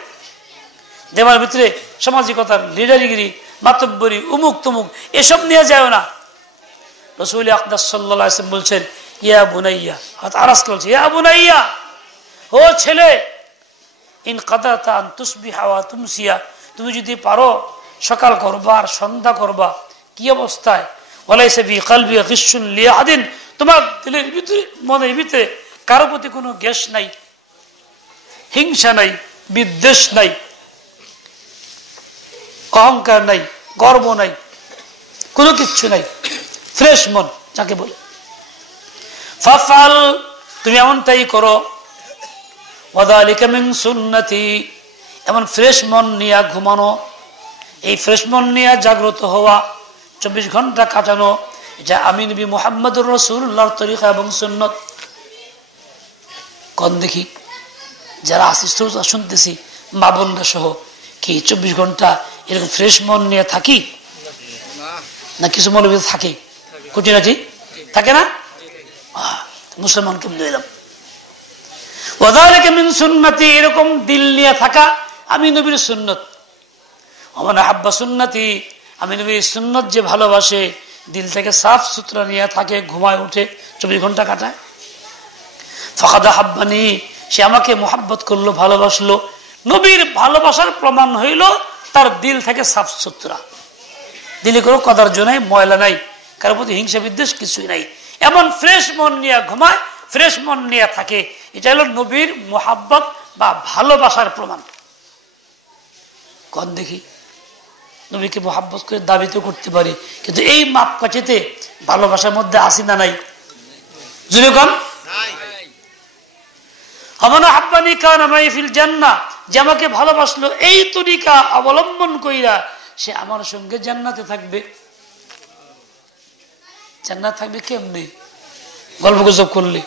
দেমার ভিতরে সামাজিকতার লিডারিগিরি, মাতব্বরি, উমুক তুমুক এসব নিয়ে যায় না। রাসূল আকরাম সাল্লাল্লাহু আলাইহি ওয়াসাল্লাম বলছেন, ইয়া বুনাইয়া, আরাস বলছে, ইয়া বুনাইয়া, ও ছেলে, ইন কাদাতা আন তুসবিহা ওয়া তুমসিয়া, তুমি যদি পারো সকাল করবা আর সন্ধ্যা করবা। কি অবস্থায়? ওয়ালাইসা ফি কলবি গিশুন লিআদিন, তোমার দিলের ভিতরে, মনের ভিতরে কারো প্রতি কোনো গ্যাস নাই, হিংসা নাই, বিদ্বেষ নাই, অহংকার নাই, গর্ব নাই, কোনো কিচ্ছু নাই, ফ্রেশ মন যাকে বলে। ফাফআল, তুমি এমনটাই করো। ওয়াযালিকা মিন সুন্নতি, এমন ফ্রেশ মন নিয়ে ঘুমানো, এই ফ্রেশ মন নিয়ে জাগ্রত হওয়া, 24 ঘন্টা কাটানো, এটা আমি নবী মুহাম্মদুর রাসূলুল্লাহর তরিকা এবং সুন্নত। কোন দেখি যারা আসি শুনতেছি মা বোনরা সহ, কি 24 ঘন্টা এরকম ফ্রেশ মন নিয়ে থাকি না? কিছু মৌলবী থাকে, খুঁটিনাটি থাকে না? মুসলমান কেমন দিলাম ওয়াযালিকা মিন সুন্নতি, এরকম দিল নিয়ে থাকা আমি নবীর সুন্নত। ওমান আহাব্বা সুন্নতি, আমি নবীর সুন্নত যে ভালোবাসে, দিল থেকে সাফ সুতরা নিয়ে থাকে, ঘুমায় উঠে 24 ঘন্টা কাটায়, ফাকাদ আহাব্বানি, সে আমাকে মুহাব্বত করলো, ভালোবাসলো। নবীর ভালোবাসার প্রমাণ হইল তার দিল থেকে সাফ সুতরা, দিলে কোনো কদার্য নাই, ময়লা নাই, কারোর প্রতি হিংসা বিদ্বেষ কিছুই নাই, এমন ফ্রেশ মন নিয়ে ঘুমায়, ফ্রেশ মন নিয়ে থাকে। এটা হলো নবীর মুহাব্বত বা ভালোবাসার প্রমাণ। কোন দেখি নবীকে মুহাব্বত করে দাবি তো করতে পারি, কিন্তু এই মাপকাঠিতে ভালোবাসার মধ্যে আসি না নাই? জুড়ে কম আমানা হাব্বানি কানা মাই ফিল জান্নাহ, যে আমাকে ভালোবাসলো এই তরিকা অবলম্বন কইরা, সে আমার সঙ্গে জান্নাতে থাকবে। জান্নাত থাকবে কেমনে? গল্প গুজব করলে,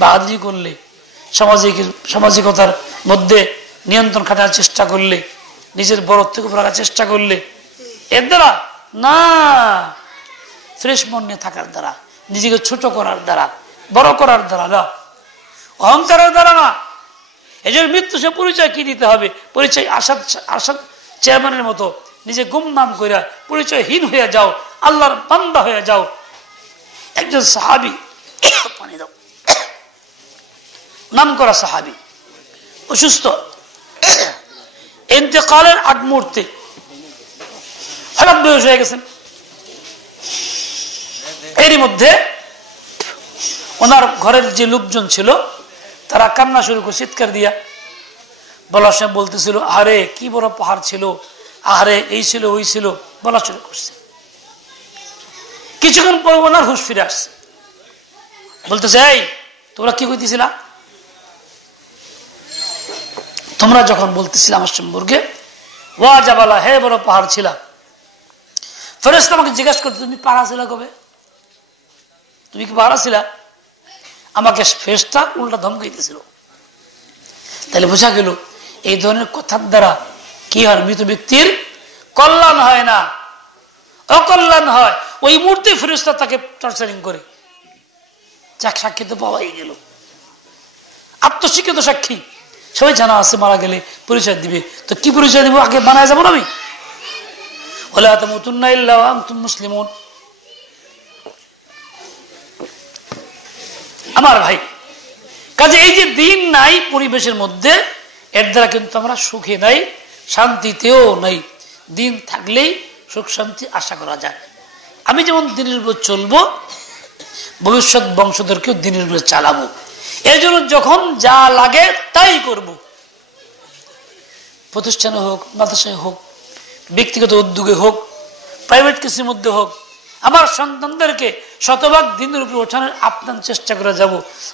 বাহাদুরি করলে, সামাজিকতার মধ্যে নিয়ন্ত্রণ খাটার চেষ্টা করলে, নিজের বড়ত্বকে রাখার চেষ্টা করলে, এর দ্বারা না, ফ্রেশ মন নিয়ে থাকার দ্বারা, নিজেকে ছোট করার দ্বারা, বড় করার দ্বারা না, অহংকারের দ্বারা না। এই জন্য মৃত্যু সে পরিচয় কি দিতে হবে? পরিচয় আসাদ চেয়ারম্যানের মতো নিজে গুমনাম কইরা পরিচয়হীন হয়ে যাও, আল্লাহর বান্দা হয়ে যাও। একজন সাহাবী, পানি দাও, নাম করা সাহাবী অসুস্থ, ইন্তেকালের আগ মুহূর্তে হঠাৎ বেহুশ হয়ে গেছেন। এরই মধ্যে ওনার ঘরের যে লোকজন ছিল তারা কান্না শুরু করে, চিৎকার দিয়া বলার সময় বলতেছিল, আরে কি বড় পাহাড় ছিল, আরে এই ছিল ওই ছিল, বলা শুরু করছে। কিছুক্ষণ পর ওনার হুঁশ ফিরে আসছে, বলতেছে, এই তোমরা কি কইতেছিলা? তোমরা যখন বলতেছিলাম আমার সম্পর্কে, ওয়া জাবালা, হে বড় পাহাড় ছিল, ফেরেশতা আমাকে জিজ্ঞাসা করতে, তুমি পাহাড় ছিলা কবে? তুমি কি পাহাড় ছিলা? আমাকে ফেরেশতা উল্টা ধমকাইতেছিল। তাহলে বোঝা গেল এই ধরনের কথার দ্বারা কি হয়? মৃত ব্যক্তির কল্যাণ হয় না, অকল্যাণ হয়। ওই মুহূর্তে ফেরেশতা তাকে টর্চারিং করে। যাক, সাক্ষী তো পাওয়াই গেল, আত্মস্বীকৃত সাক্ষী, সবাই জানা আছে, মারা গেলে পরিচয় দিবে। তো কি পরিচয় দিব? আগে বানায় যাবো না আমি? ওয়ালা তামুতুন্না ইল্লা ওয়া আনতুম মুসলিমুন। আমার ভাই, কাজে এই যে দিন নাই পরিবেশের মধ্যে, এর দ্বারা কিন্তু আমরা সুখে নাই, শান্তিতেও নাই। দিন থাকলেই সুখ শান্তি আশা করা যায়। আমি যেমন দিনের উপর চলবো, ভবিষ্যৎ বংশধরকেও দিনের উপরে চালাবো। এই জন্য যখন যা লাগে তাই করব। প্রতিষ্ঠানে হোক, মাদ্রাসায় হোক, ব্যক্তিগত উদ্যোগে হোক, প্রাইভেট কিছুর মধ্যে হোক, আমার সন্তানদেরকে শতভাগ দিনের উপরে ওঠানোর আপ্রাণ চেষ্টা করে যাব।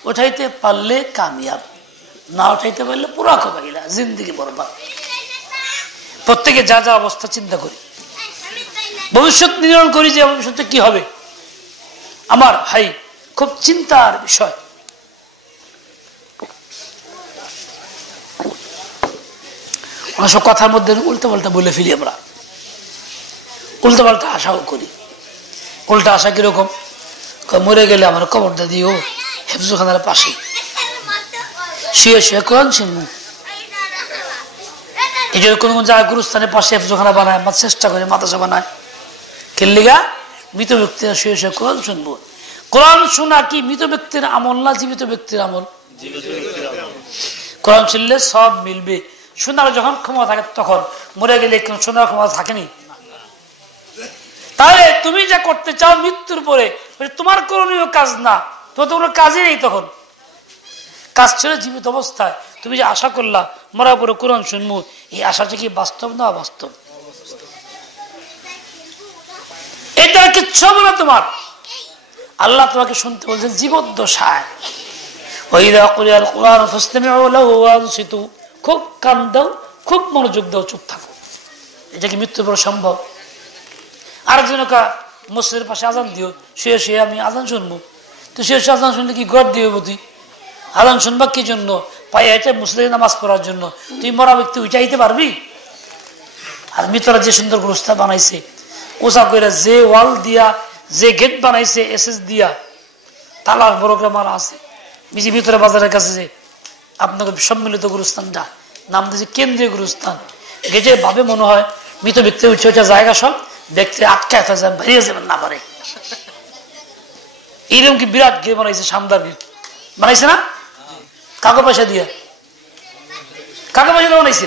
ওঠাইতে পারলে কামিয়াব, না উঠাইতে পারলে পুরা কবাইলা, জিন্দেগি বরবাদ। প্রত্যেকে যা যা অবস্থা চিন্তা করি, ভবিষ্যৎ নির্মাণ করি, যে ভবিষ্যতে কি হবে। আমার ভাই, খুব চিন্তার বিষয়। অনেক সব কথার মধ্যে উল্টা পাল্টা বলে ফেলি, আমরা উল্টা পাল্টা আশাও করি। উল্টা আশা কিরকম? মরে গেলে আমার কবরটা দিও হেফজখানার পাশে, শুয়ে শুয়ে কোরআন শুনবো। এই জন্য কোন কোন জায়গায় গুরুস্থানের পাশে হেফজখানা বানায়, চেষ্টা করে মাদ্রাসা বানায়। কেল্লিগা মৃত ব্যক্তিরা শুয়ে শুয়ে কোরআন শুনবো। কোরআন শোনা কি মৃত ব্যক্তির আমল না জীবিত ব্যক্তির আমল? কোরআন শুনলে সব মিলবে। শোনার যখন ক্ষমতা থাকে তখন, মরে গেলে শোনার ক্ষমতা থাকেনি। তাহলে তুমি যা করতে চাও মৃত্যুর পরে, তোমার করণীয় কাজ না, তোমার তো কোনো কাজই নেই। তখন কাজ ছেড়ে জীবিত অবস্থায় তুমি যে আশা করলা মরার পরে কোরআন শুনবো, এই আশাটা কি বাস্তব না অবাস্তব? এটা কিচ্ছু হবে না তোমার। আল্লাহ তোমাকে শুনতে বলছেন জীবদ্দশায়, খুব কান দাও, খুব মনোযোগ দাও, চুপ থাকো, এটা কি মৃত্যুর পর সম্ভব? আরেকজন মসজিদের পাশে আজান দিও, শুয়ে শুয়ে আমি আজান শুনবো। তো শুয়ে শুয়ে আজান শুনলে কি ঘর দিও? তুই আজান শুনবা কি জন্য? পায়ে হেঁটে মসজিদে নামাজ পড়ার জন্য। তুই মরা ব্যক্তি উঠাইতে পারবি? আর মৃতরা যে সুন্দর গোরস্তা বানাইছে, ওসা করে যে ওয়াল দিয়া, যে গেট বানাইছে এসএস দিয়া, তালার বড় করে মারা আছে ভিতরে বাজারের কাছে, যে আপনাকে সম্মিলিত গুরুস্থানটা নাম দিয়েছে কেন্দ্রীয় গুরুস্থান। গেটে ভাবে মনে হয় মৃত ব্যক্তি উঠছে, ওইটা জায়গা সব ব্যক্তি আটকায় যায়, বেরিয়ে যাবেন না পারে। এইরকম কি বিরাট গেট বানাইছে, শানদার গেট বানাইছে না? কাগজ পয়সা দিয়ে, কাগজ পয়সা দিয়ে বানাইছে।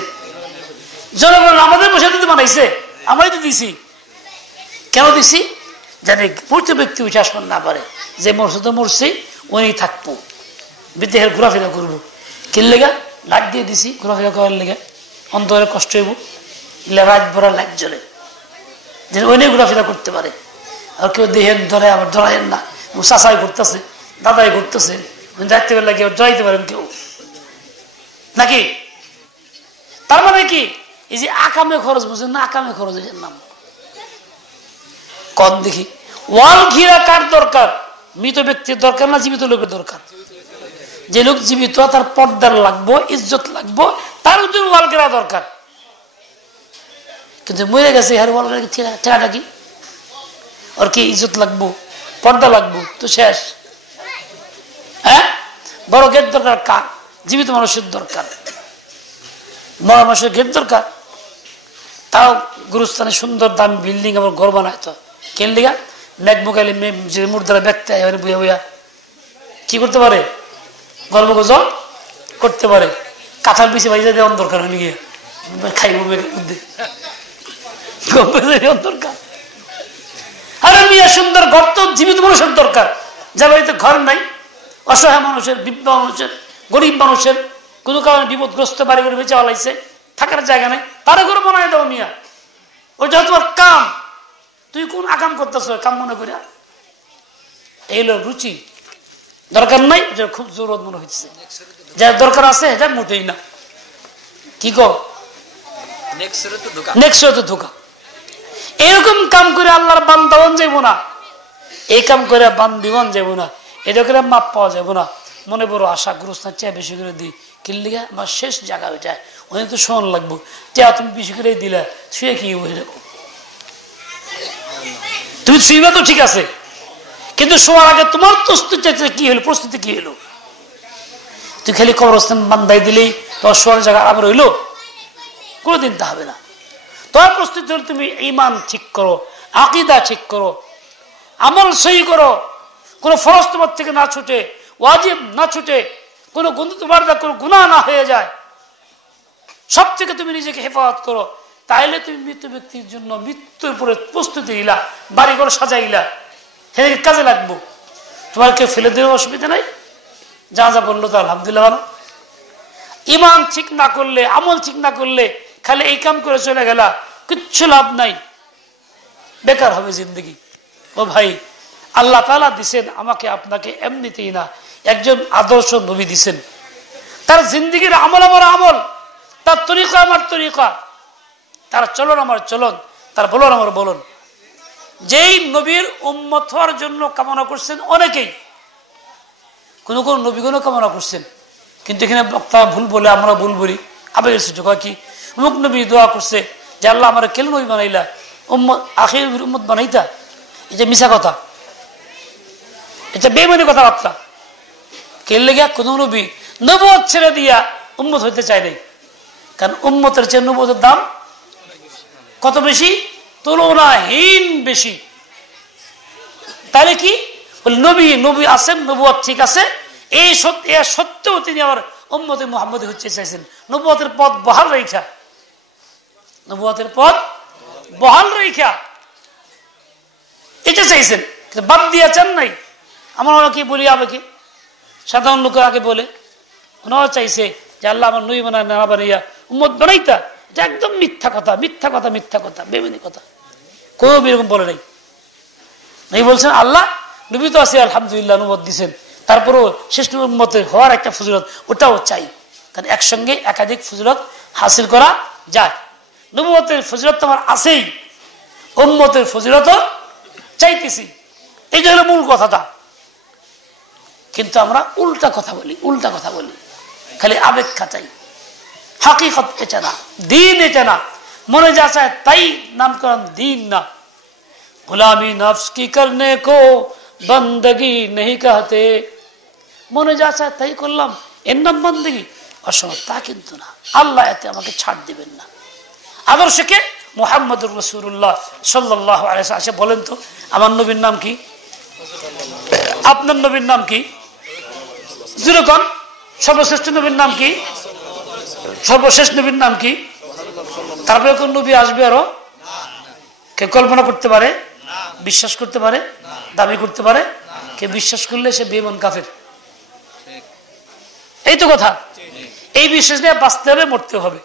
জনগণ আমাদের পয়সা দিতে বানাইছে, আমরাই তো দিছি। কেন দিছি? জানি মৃত ব্যক্তি উঠে আসবেন না পারে, যে মরছে মরছে উনি থাকবো, বিদেহের ঘোরাফেরা করবো। কিন লেগা লাইট দিয়ে দিছি, ঘোরাফেরা করার লেগে অন্তরে কষ্ট হইব, ইলা রাত ভরা লাইট জ্বলে, যেন ওই নিয়ে ঘোরাফেরা করতে পারে। আর কেউ দেহেন ধরে আবার ধরাইেন না, চাচাই করতেছে, দাদাই করতেছে, রাখতে পারলে কেউ ধরাইতে পারেন কেউ নাকি? তার মানে কি? এই যে আকামে খরচ, বুঝেন না? আকামে খরচ এর নাম। কম দেখি ওয়াল ঘিরা কার দরকার? মৃত ব্যক্তির দরকার না জীবিত লোকের দরকার? যে লোক জীবিত তার পর্দার লাগবো, ইজ্জত লাগবো, তার জন্য ওয়াল ঘেরা দরকার। কিন্তু মরে গেছে, হ্যাঁ ওয়াল ঠেকাটা কি? ওর কি ইজ্জত লাগবো, পর্দা লাগবো, তো শেষ। হ্যাঁ, বড় গেট দরকার কার? জীবিত মানুষের দরকার, মরা মানুষের গেট দরকার। তাও গুরুস্থানে সুন্দর দামি বিল্ডিং আবার ঘর বানায়, তো কেন লিগা? মেঘমুখালি যে মুর্দারা ব্যক্তি বইয়া বইয়া কি করতে পারে? গল্প গুজব করতে পারে। কাঁঠাল পিছিয়ে ভাইজা দেওয়ার দরকার হয়ে গিয়ে খাইব মেঘের মধ্যে দরকার। আরে মিয়া সুন্দর ঘর তো জীবিত মানুষের দরকার। যার বাড়িতে ঘর নাই, অসহায় মানুষের, বৃদ্ধ মানুষের, গরিব মানুষের, কোনো কারণে বিপদগ্রস্ত বাড়ি করে বেঁচে আলাইছে, থাকার জায়গা নেই, তারা করে বানাই দাও মিয়া। ওইটা তোমার কাম, তুই কোন আকাম করতেছ কাম মনে করিয়া? এই হলো রুচি। দরকার নাই, এটা খুব জরুরত মনে হচ্ছে। যার দরকার আছে এটা মোটেই না। কি কো? নেক্সট ধোকা। এরকম কাম করে আল্লাহর বান্দাবন যাইব না, এই কাম করে বান্দিবন যাইব না, এটা করে মাপ পাওয়া যাবো না। মনে বড় আশা, গুরুস্থান চেয়ে বেশি করে দিই, কিনলিগা আমার শেষ জায়গা ওইটা, ওই তো শোন লাগবো, চেয়া তুমি বেশি করে দিলা, শুয়ে কি এরকম? তুমি শুইবা তো ঠিক আছে, কিন্তু শোয়ার আগে তোমার প্রস্তুতি কি হলো? প্রস্তুতি কি হলো? তুই খালি কবরস্থান বান্ধাই দিলেই তোমার শোয়ার জায়গা আবার হইলো? কোনোদিন তা হবে না। তোমার প্রস্তুতি হলে তুমি ঈমান ঠিক করো, আকীদা ঠিক করো, আমল সহি করো, কোনো ফরজ তোমার থেকে না ছুটে, ওয়াজিব না ছুটে, কোনো তোমার কোনো গুনাহ না হয়ে যায়, সব থেকে তুমি নিজেকে হেফাজত করো। তাইলে তুমি মৃত্যু ব্যক্তির জন্য মৃত্যুর পরে প্রস্তুতি নিলা, বাড়িঘর সাজাইলা, হ্যাঁ কাজে লাগবো। তোমার কেউ ফেলে দেওয়ার অসুবিধা নাই, যা যা বললো তো আলহামদুলিল্লাহ। ঈমান ঠিক না করলে, আমল ঠিক না করলে, খালি এই কাম করে চলে গেলা, কিচ্ছু লাভ নাই, বেকার হবে জিন্দগি। ও ভাই, আল্লাহ তাআলা দিছেন আমাকে আপনাকে এমনিতেই না, একজন আদর্শ নবী দিছেন। তার জিন্দগির আমল আমার আমল, তার তরিকা আমার তরিকা, তার চলন আমার চলন, তার বলন আমার বলন। যেই নবীর উম্মত হওয়ার জন্য কামনা করছেন অনেকেই, কোন কোন নবীগণও কামনা করছেন, কিন্তু এখানে বক্তা ভুল বলে, আমরা ভুল বলি, আবেগের সুযোগ কি অমুক নবী দোয়া করছে যে আল্লাহ আমার কেন নবী বানাইলা, উম্মত আখির উম্মত বানাইতা। এটা মিশা কথা, এটা বেমানি কথাবার্তা। কে লেগে কোন নবী নবুয়ত ছেড়ে দিয়া উম্মত হইতে চায় নাই, কারণ উম্মতের চেয়ে নবুয়তের দাম কত বেশি? তুলনাহীন বেশি। তাহলে কি নবী নবী আছেন, নবুয়ত ঠিক আছে, এই সত্ত্বেও তিনি আবার উম্মতে মুহাম্মদী হচ্ছে চাইছেন, নবুয়তের পথ বহাল রেখা, নবুয়তের পথ বহাল রেখা এটা চাইছেন, বাদ দিয়া চান নাই। আমার অনেকে বলি, আবেগে সাধারণ লোক আগে বলে, ওনারা চাইছে যে আল্লাহ আমার নবী বানায় না বানাইয়া উম্মত বানাইতা। এটা একদম মিথ্যা কথা, মিথ্যা কথা, মিথ্যা কথা, বেমানি কথা। কেউ এরকম বলে নাই। নবী বলছেন আল্লাহ নবী তো আছে, আলহামদুলিল্লাহ অনুমত দিচ্ছেন, তারপরেও শ্রেষ্ঠ উম্মতের হওয়ার একটা ফজিলত ওটাও চাই, কারণ একসঙ্গে একাধিক ফজিলত হাসিল করা যায়। নবুয়তের ফজিলত আমার আছেই, উম্মতের ফজিলত চাইতেছি, এই যে হলো মূল কথাটা। কিন্তু আমরা উল্টা কথা বলি, খালি আবেগ খাটাই, হাকিকত এটা না, দিন এটা না, মনে যা চায় তাই নামকরণ দিন না। গুলামি নফস কি করনে কো বন্দগি নেই कहते, মনে যা চায় তাই করলাম, এর নাম বন্দগি? অসম্ভব, তা কিন্তু না। আল্লাহ এতে আমাকে ছাড় দিবেন না। আদর্শকে মুহাম্মদুর রাসূলুল্লাহ সাল্লাল্লাহু আলাইহি ওয়াসাল্লাম বলেন তো, আমার নবীর নাম কি? আপনার নবীর নাম কি? যেরকম সর্বশ্রেষ্ঠ নবীর নাম কি? সর্বশেষ নবীর নাম কি? তারপরে কোন নবী আসবে আরো? কে কল্পনা করতে পারে? বিশ্বাস করতে পারে? দাবি করতে পারে? কে বিশ্বাস করলে সে বেঈমান কাফের। এই তো কথা। এই বিশ্বাস নিয়ে বাঁচতে হবে, মরতে হবে।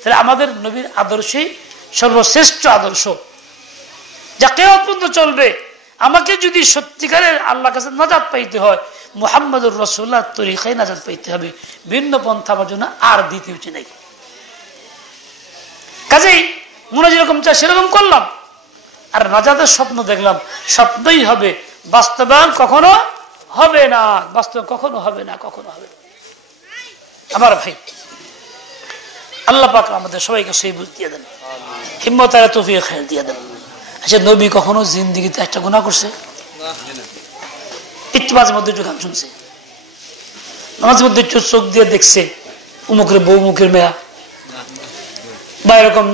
তাহলে আমাদের নবীর আদর্শই সর্বশ্রেষ্ঠ আদর্শ, যা কিয়ামত পর্যন্ত চলবে। আমাকে যদি সত্যিকারের আল্লাহর কাছে নাজাত পাইতে হয়, মুহাম্মদুর রাসূলুল্লাহর তরিকায় নাজাত পাইতে হবে। ভিন্ন পন্থা আমার জন্য আর দ্বিতীয়টি নাই। কাজেই মনে যেরকম চায় সেরকম করলাম, আর নাজাতের স্বপ্ন দেখলাম, স্বপ্নই হবে, বাস্তবায়ন কখনো হবে না। বাস্তবায়ন কখনো হবে না। আমার ভাই, আল্লাহ পাক আমাদের সবাইকে সেই বুঝ দিয়ে দেন, হিম্মত আর তৌফিক খায়ের দিয়ে দেন। আচ্ছা, নবী কখনো জিন্দেগিতে একটা গুনাহ করছে? একটু মাঝে মধ্যে একটু গান শুনছে, মাঝে মধ্যে একটু চোখ দিয়ে দেখছে উমুকের বউ, মুখের মেয়া, বা এরকম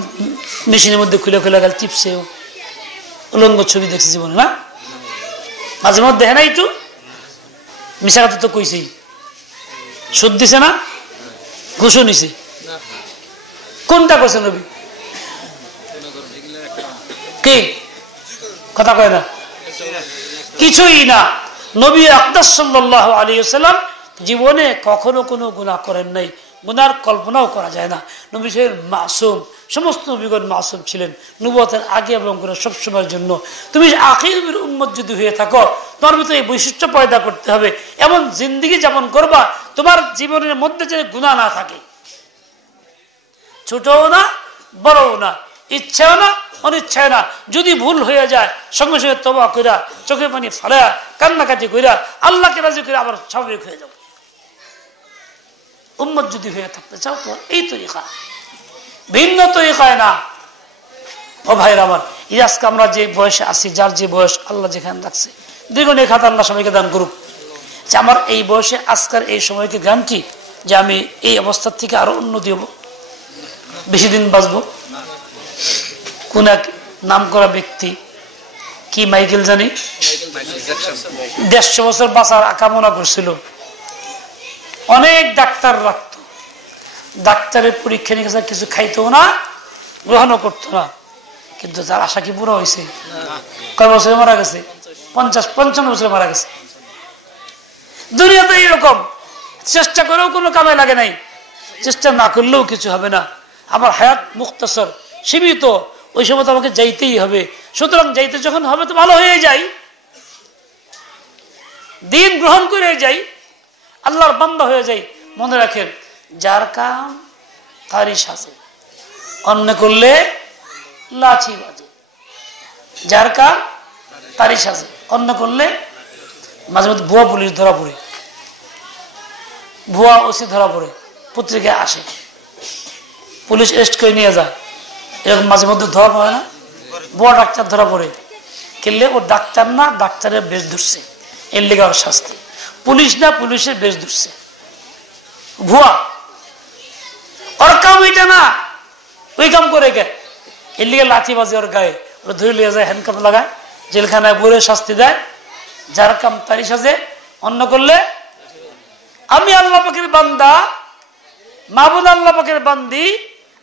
মেশিনের মধ্যে খুলে গেল টিপসে উলঙ্গ ছবি দেখছে জীবনে, না? মাঝে মধ্যে হ্যাঁ না, একটু মিশা কথা তো কইছেই। সুদ দিছে না? ঘুষও নিছে? কোনটা করছে নবী? কি কথা কয় না? কিছুই না। নবী আকরাম সাল্লাল্লাহু আলাইহি ওয়াসাল্লাম জীবনে কখনো কোনো গুনাহ করেন নাই, গুনার কল্পনাও করা যায় না। নবী ছিলেন মাসুম, সমস্ত নবীগণ মাসুম ছিলেন নবুয়তের আগে এবং সব সময়ের জন্য। তুমি আখির নবীর উম্মত যদি হয়ে থাকো, তোমার ভিতরে এই বৈশিষ্ট্য পয়দা করতে হবে, এমন জিন্দেগি যেমন করবা তোমার জীবনের মধ্যে যে গুনাহ না থাকে, ছোটও না বড়ও না, ইচ্ছাও না অনিচ্ছায় না। যদি ভুল হয়ে যায় সঙ্গে সঙ্গে তওবা কইরা, চোখে পানি ফেলা, কান্নাকাটি কইরা আল্লাহকে রাজি করে আবার স্বাভাবিক হয়ে যাও। উম্মত যদি হয়ে থাকতে চাও তো এই তরিকা, ভিন্ন তরিকায় না। ও ভাইরা আমার, এই আজকে আমরা যে বয়সে আছি, যার যে বয়স আল্লাহ যেখানে রাখছে, দ্বিগুণে খাত আল্লাহ সবাইকে দান করুক। যে আমার এই বয়সে আজকের এই সময়কে গ্যারান্টি যে আমি এই অবস্থার থেকে আরো উন্নতি হব, বেশি দিন বাঁচবো। কোন এক নাম করা ব্যক্তি, কি মাইকেল জানি, 150 বছর বাঁচার কামনা করছিল। অনেক ডাক্তার রাখতো, ডাক্তারের পরীক্ষা নিরীক্ষা কিছু খাইতো না, গ্রহণও করতো না। কিন্তু তার আশা কি পুরো হয়েছে? কয় বছরে মারা গেছে? 55 বছরে মারা গেছে। দুনিয়াতে এইরকম, চেষ্টা করেও কোনো কামে লাগে নাই, চেষ্টা না করলেও কিছু হবে না। আমার হায়াত মুখতাসর, সীমিত, ওই সময় তো আমাকে যাইতেই হবে। সুতরাং যাইতে যখন হবে তো ভালো হয়ে যাই, দিন গ্রহণ করে যাই, আল্লাহর বান্দা হয়ে যাই। মনে রাখেন, যার কাম তারই সাজে, অন্য করলে লাঠি বাজে। যার কাম তারই সাজে, অন্য করলে মাঝে মধ্যে ভুয়া পুলিশ ধরা পড়ে, ভুয়া ওসি ধরা পড়ে, পত্রিকায় আসে, পুলিশ অ্যারেস্ট করে নিয়ে যায়। এরকম মাঝে মধ্যে ধরা পড়ে না? ভুয়া ডাক্তার ধরা পড়ে, কিনলে ও ডাক্তার না, ডাক্তারের বেশ ধরছে, এর লেগে ওর শাস্তি। পুলিশ না, পুলিশের বেশ ধরছে, ভুয়া। ওর কাম ওইটা না, ওই কাম করে গে, এর লিগে লাঠি বাজে ওর গায়ে, ওরা ধরে লিয়ে যায়, হ্যান্ডকাপ লাগায়, জেলখানায় বলে শাস্তি দেয়। যার কাম তারই সাজে, অন্য করলে। আমি আল্লাহ পাকের বান্দা, মাহবুদ আল্লাহ পাকের বান্দি,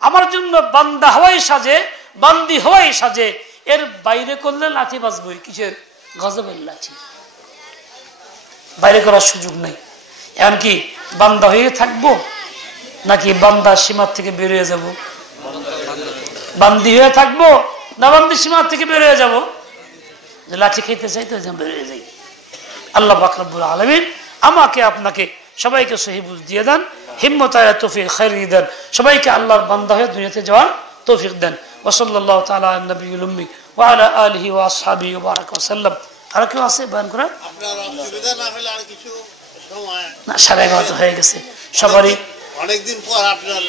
আমার জন্য বান্দা হওয়াই সাজে, বান্দি হওয়াই সাজে। এর বাইরে করলে লাঠি বাজবই। কিসের? গজবের লাঠি। বাইরে করার সুযোগ নেই। এমনকি বান্দা হয়ে থাকবো নাকি বান্দা সীমার থেকে বেরিয়ে যাব? বান্দি হয়ে থাকবো না বান্দি সীমার থেকে বেরিয়ে যাব? যে লাঠি খেতে চাই তো বেরিয়ে যাই। আল্লাহ পাক রব্বুল আলামিন আমাকে আপনাকে সবাইকে সহি বুঝ দিয়ে দেন। হিম্মত আয়া তৌফিক খাইর দেন, সবাইকে আল্লাহর বান্দা হয়ে দুনিয়াতে যাওয়ার তৌফিক দেন। ওয়া সাল্লাল্লাহু তাআলা আলা নবিয়িল উম্মি ওয়া আলা আলিহি ওয়া আসহাবিহি ওয়া বারাকা ওয়া সাল্লাম। আর কেউ আছে বয়ান করার? আপনার অসুবিধা না হলে আর কিছু সময় না, 11:30 হয়ে গেছে সবারই। অনেকদিন পর আপনার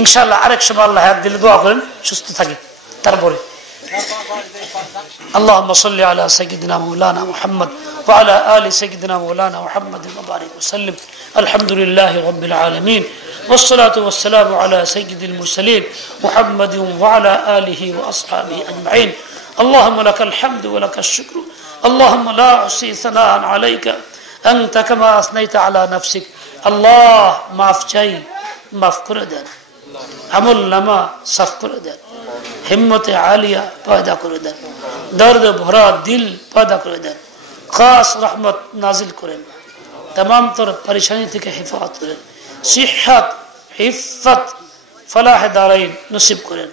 ইনশাআল্লাহ আরেক সময় আল্লাহ হায়াত দিলে দোয়া করেন সুস্থ থাকি। তারপরে আল্লাহুম্মা সাল্লি আলা সাইয়্যিদিনা মাওলানা মুহাম্মদ ওয়া আলা আলি সাইয়্যিদিনা মাওলানা মুহাম্মদ ওয়া বারিক ওয়া সাল্লিম। আলহামদুলিল্লাহি রাব্বিল আলামিন والصلاة والسلام على سيد المرسلين محمد وعلى آله وأصحابه أجمعين. اللهم لك الحمد ولك الشكر، اللهم لا أحصي ثناء عليك أنت كما أثنيت على نفسك. الله মাফ চাই, মাফ করে দেন, আমল নামা সাফ করে দেন, হিম্মতে আলিয়া পয়দা করে দেন, দর্দ ভরা দিল পয়দা করে দেন, খাস রহমত নাজিল করেন, तमाम तौर परेशानी থেকে হেফাজত করেন, সিহহাত ইফফত ফলাহ দারাইন নসিব করেন।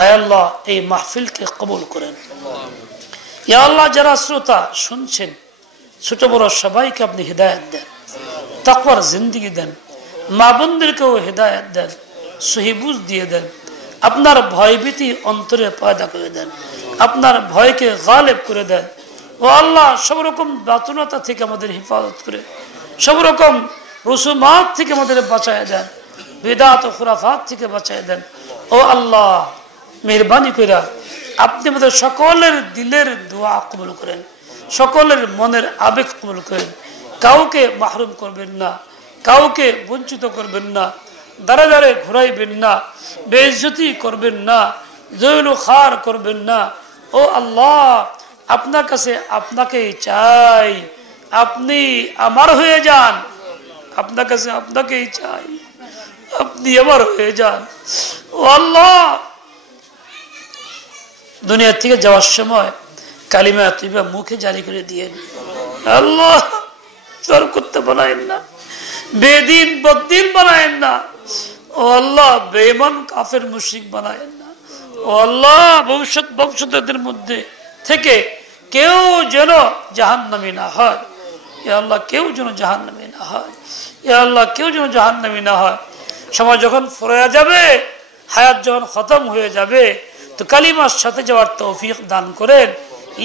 আয় আল্লাহ এই মাহফিলকে কবুল করেন। ইয়া আল্লাহ যারা শ্রোতা শুনছেন ছোট বড় সবাইকে আপনি হিদায়াত দেন, তাকওয়ার জিন্দেগি দেন, মা বোনদেরকেও হিদায়াত দেন, সহি বুঝ দিয়ে দেন, আপনার ভয়ভীতি অন্তরে পয়দা করে দেন, আপনার ভয়কে গালেব করে দেন। ও আল্লাহ সব রকম বাতুলতা থেকে আমাদের হেফাজত করে, সব রকম রসুমাত থেকে আমাদের বাঁচায় দেন, বিদআত ও খুরাফাত থেকে বাঁচায় দেন। ও আল্লাহ মেহরবানি করে আপনি আমাদের সকলের দিলের দোয়া কবুল করেন, সকলের মনের আবেগ কবুল করেন। কাউকে মাহরুম করবেন না, কাউকে বঞ্চিত করবেন না, দাঁড়ে দাঁড়ে ঘুরাইবেন না, বেইজ্জতি করবেন না, জৈল খার করবেন না। ও আল্লাহ আপনার কাছে আপনাকেই চাই, আপনি আমার হয়ে যান, আপনার কাছে আপনাকেই চাই, আপনি আমার হয়ে যান। ও আল্লাহ দুনিয়া থেকে যাওয়ার সময় কালিমা তৈবা মুখে জারি করে দিয়েন। আল্লাহ চোর করতে বানায়েন না, বেদিন বদ্দিন বানায়েন না। ও আল্লাহ বেঈমান কাফের মুশরিক বানায়েন না। ও আল্লাহ ভবিষ্যৎ বংশধরদের মধ্যে থেকে কেউ যেন জাহান্নামী না হয়। ইয়া আল্লাহ কেউ যেন জাহান্নামী না হয়, ইয়া আল্লাহ কেউ যেন জাহান্নামী না হয়। সময় যখন ফুরায়া যাবে, হায়াত যখন খতম হয়ে যাবে, তো কালিমার সাথে যাওয়ার তৌফিক দান করেন,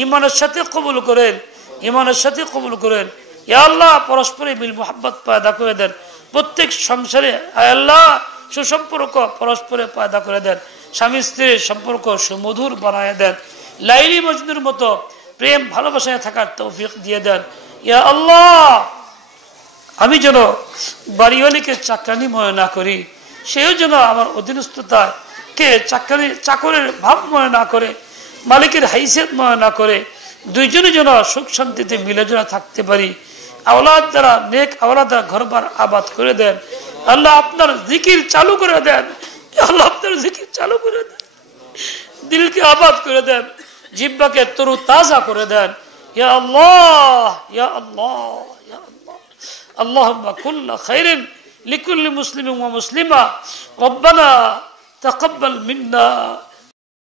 ঈমানের সাথে কবুল করেন, ঈমানের সাথে কবুল করেন। ইয়া আল্লাহ পরস্পরে মিল মুহাব্বত পয়দা করে দেন, প্রত্যেক সংসারে আয় আল্লাহ সুসম্পর্ক পরস্পরে পয়দা করে দেন, স্বামী স্ত্রীর সম্পর্ক সুমধুর বানায় দেন, লাইলি মজনুর মতো প্রেম ভালোবাসায় থাকার তৌফিক দিয়ে দেন। ইয়া আল্লাহ আমি যেন বাড়িওয়ালিকে চাকরানি মনে না করি, সেও যেন আমার অধীনস্থতা কে চাকরের ভাব মনে না করে, মালিকের হাইসিয়ত মনে না করে, দুইজনে যেন সুখ শান্তিতে মিলে যেন থাকতে পারি। আওলাদ দ্বারা নেক আওলাদ দ্বারা ঘরবার আবাদ করে দেন। আল্লাহ আপনার জিকির চালু করে দেন, আল্লাহ আপনার জিকির চালু করে দেন, দিলকে আবাদ করে দেন, জিহ্বাকে তরু তাজা করে দেন। ইয়া আল্লাহ ইয়া আল্লাহ ইয়া আল্লাহ আল্লাহুম্মা কুল্লা খাইরিন লিকুল্লি মুসলিমিন ওয়া মুসলিমা রব্বানা তাকাব্বাল মিন্না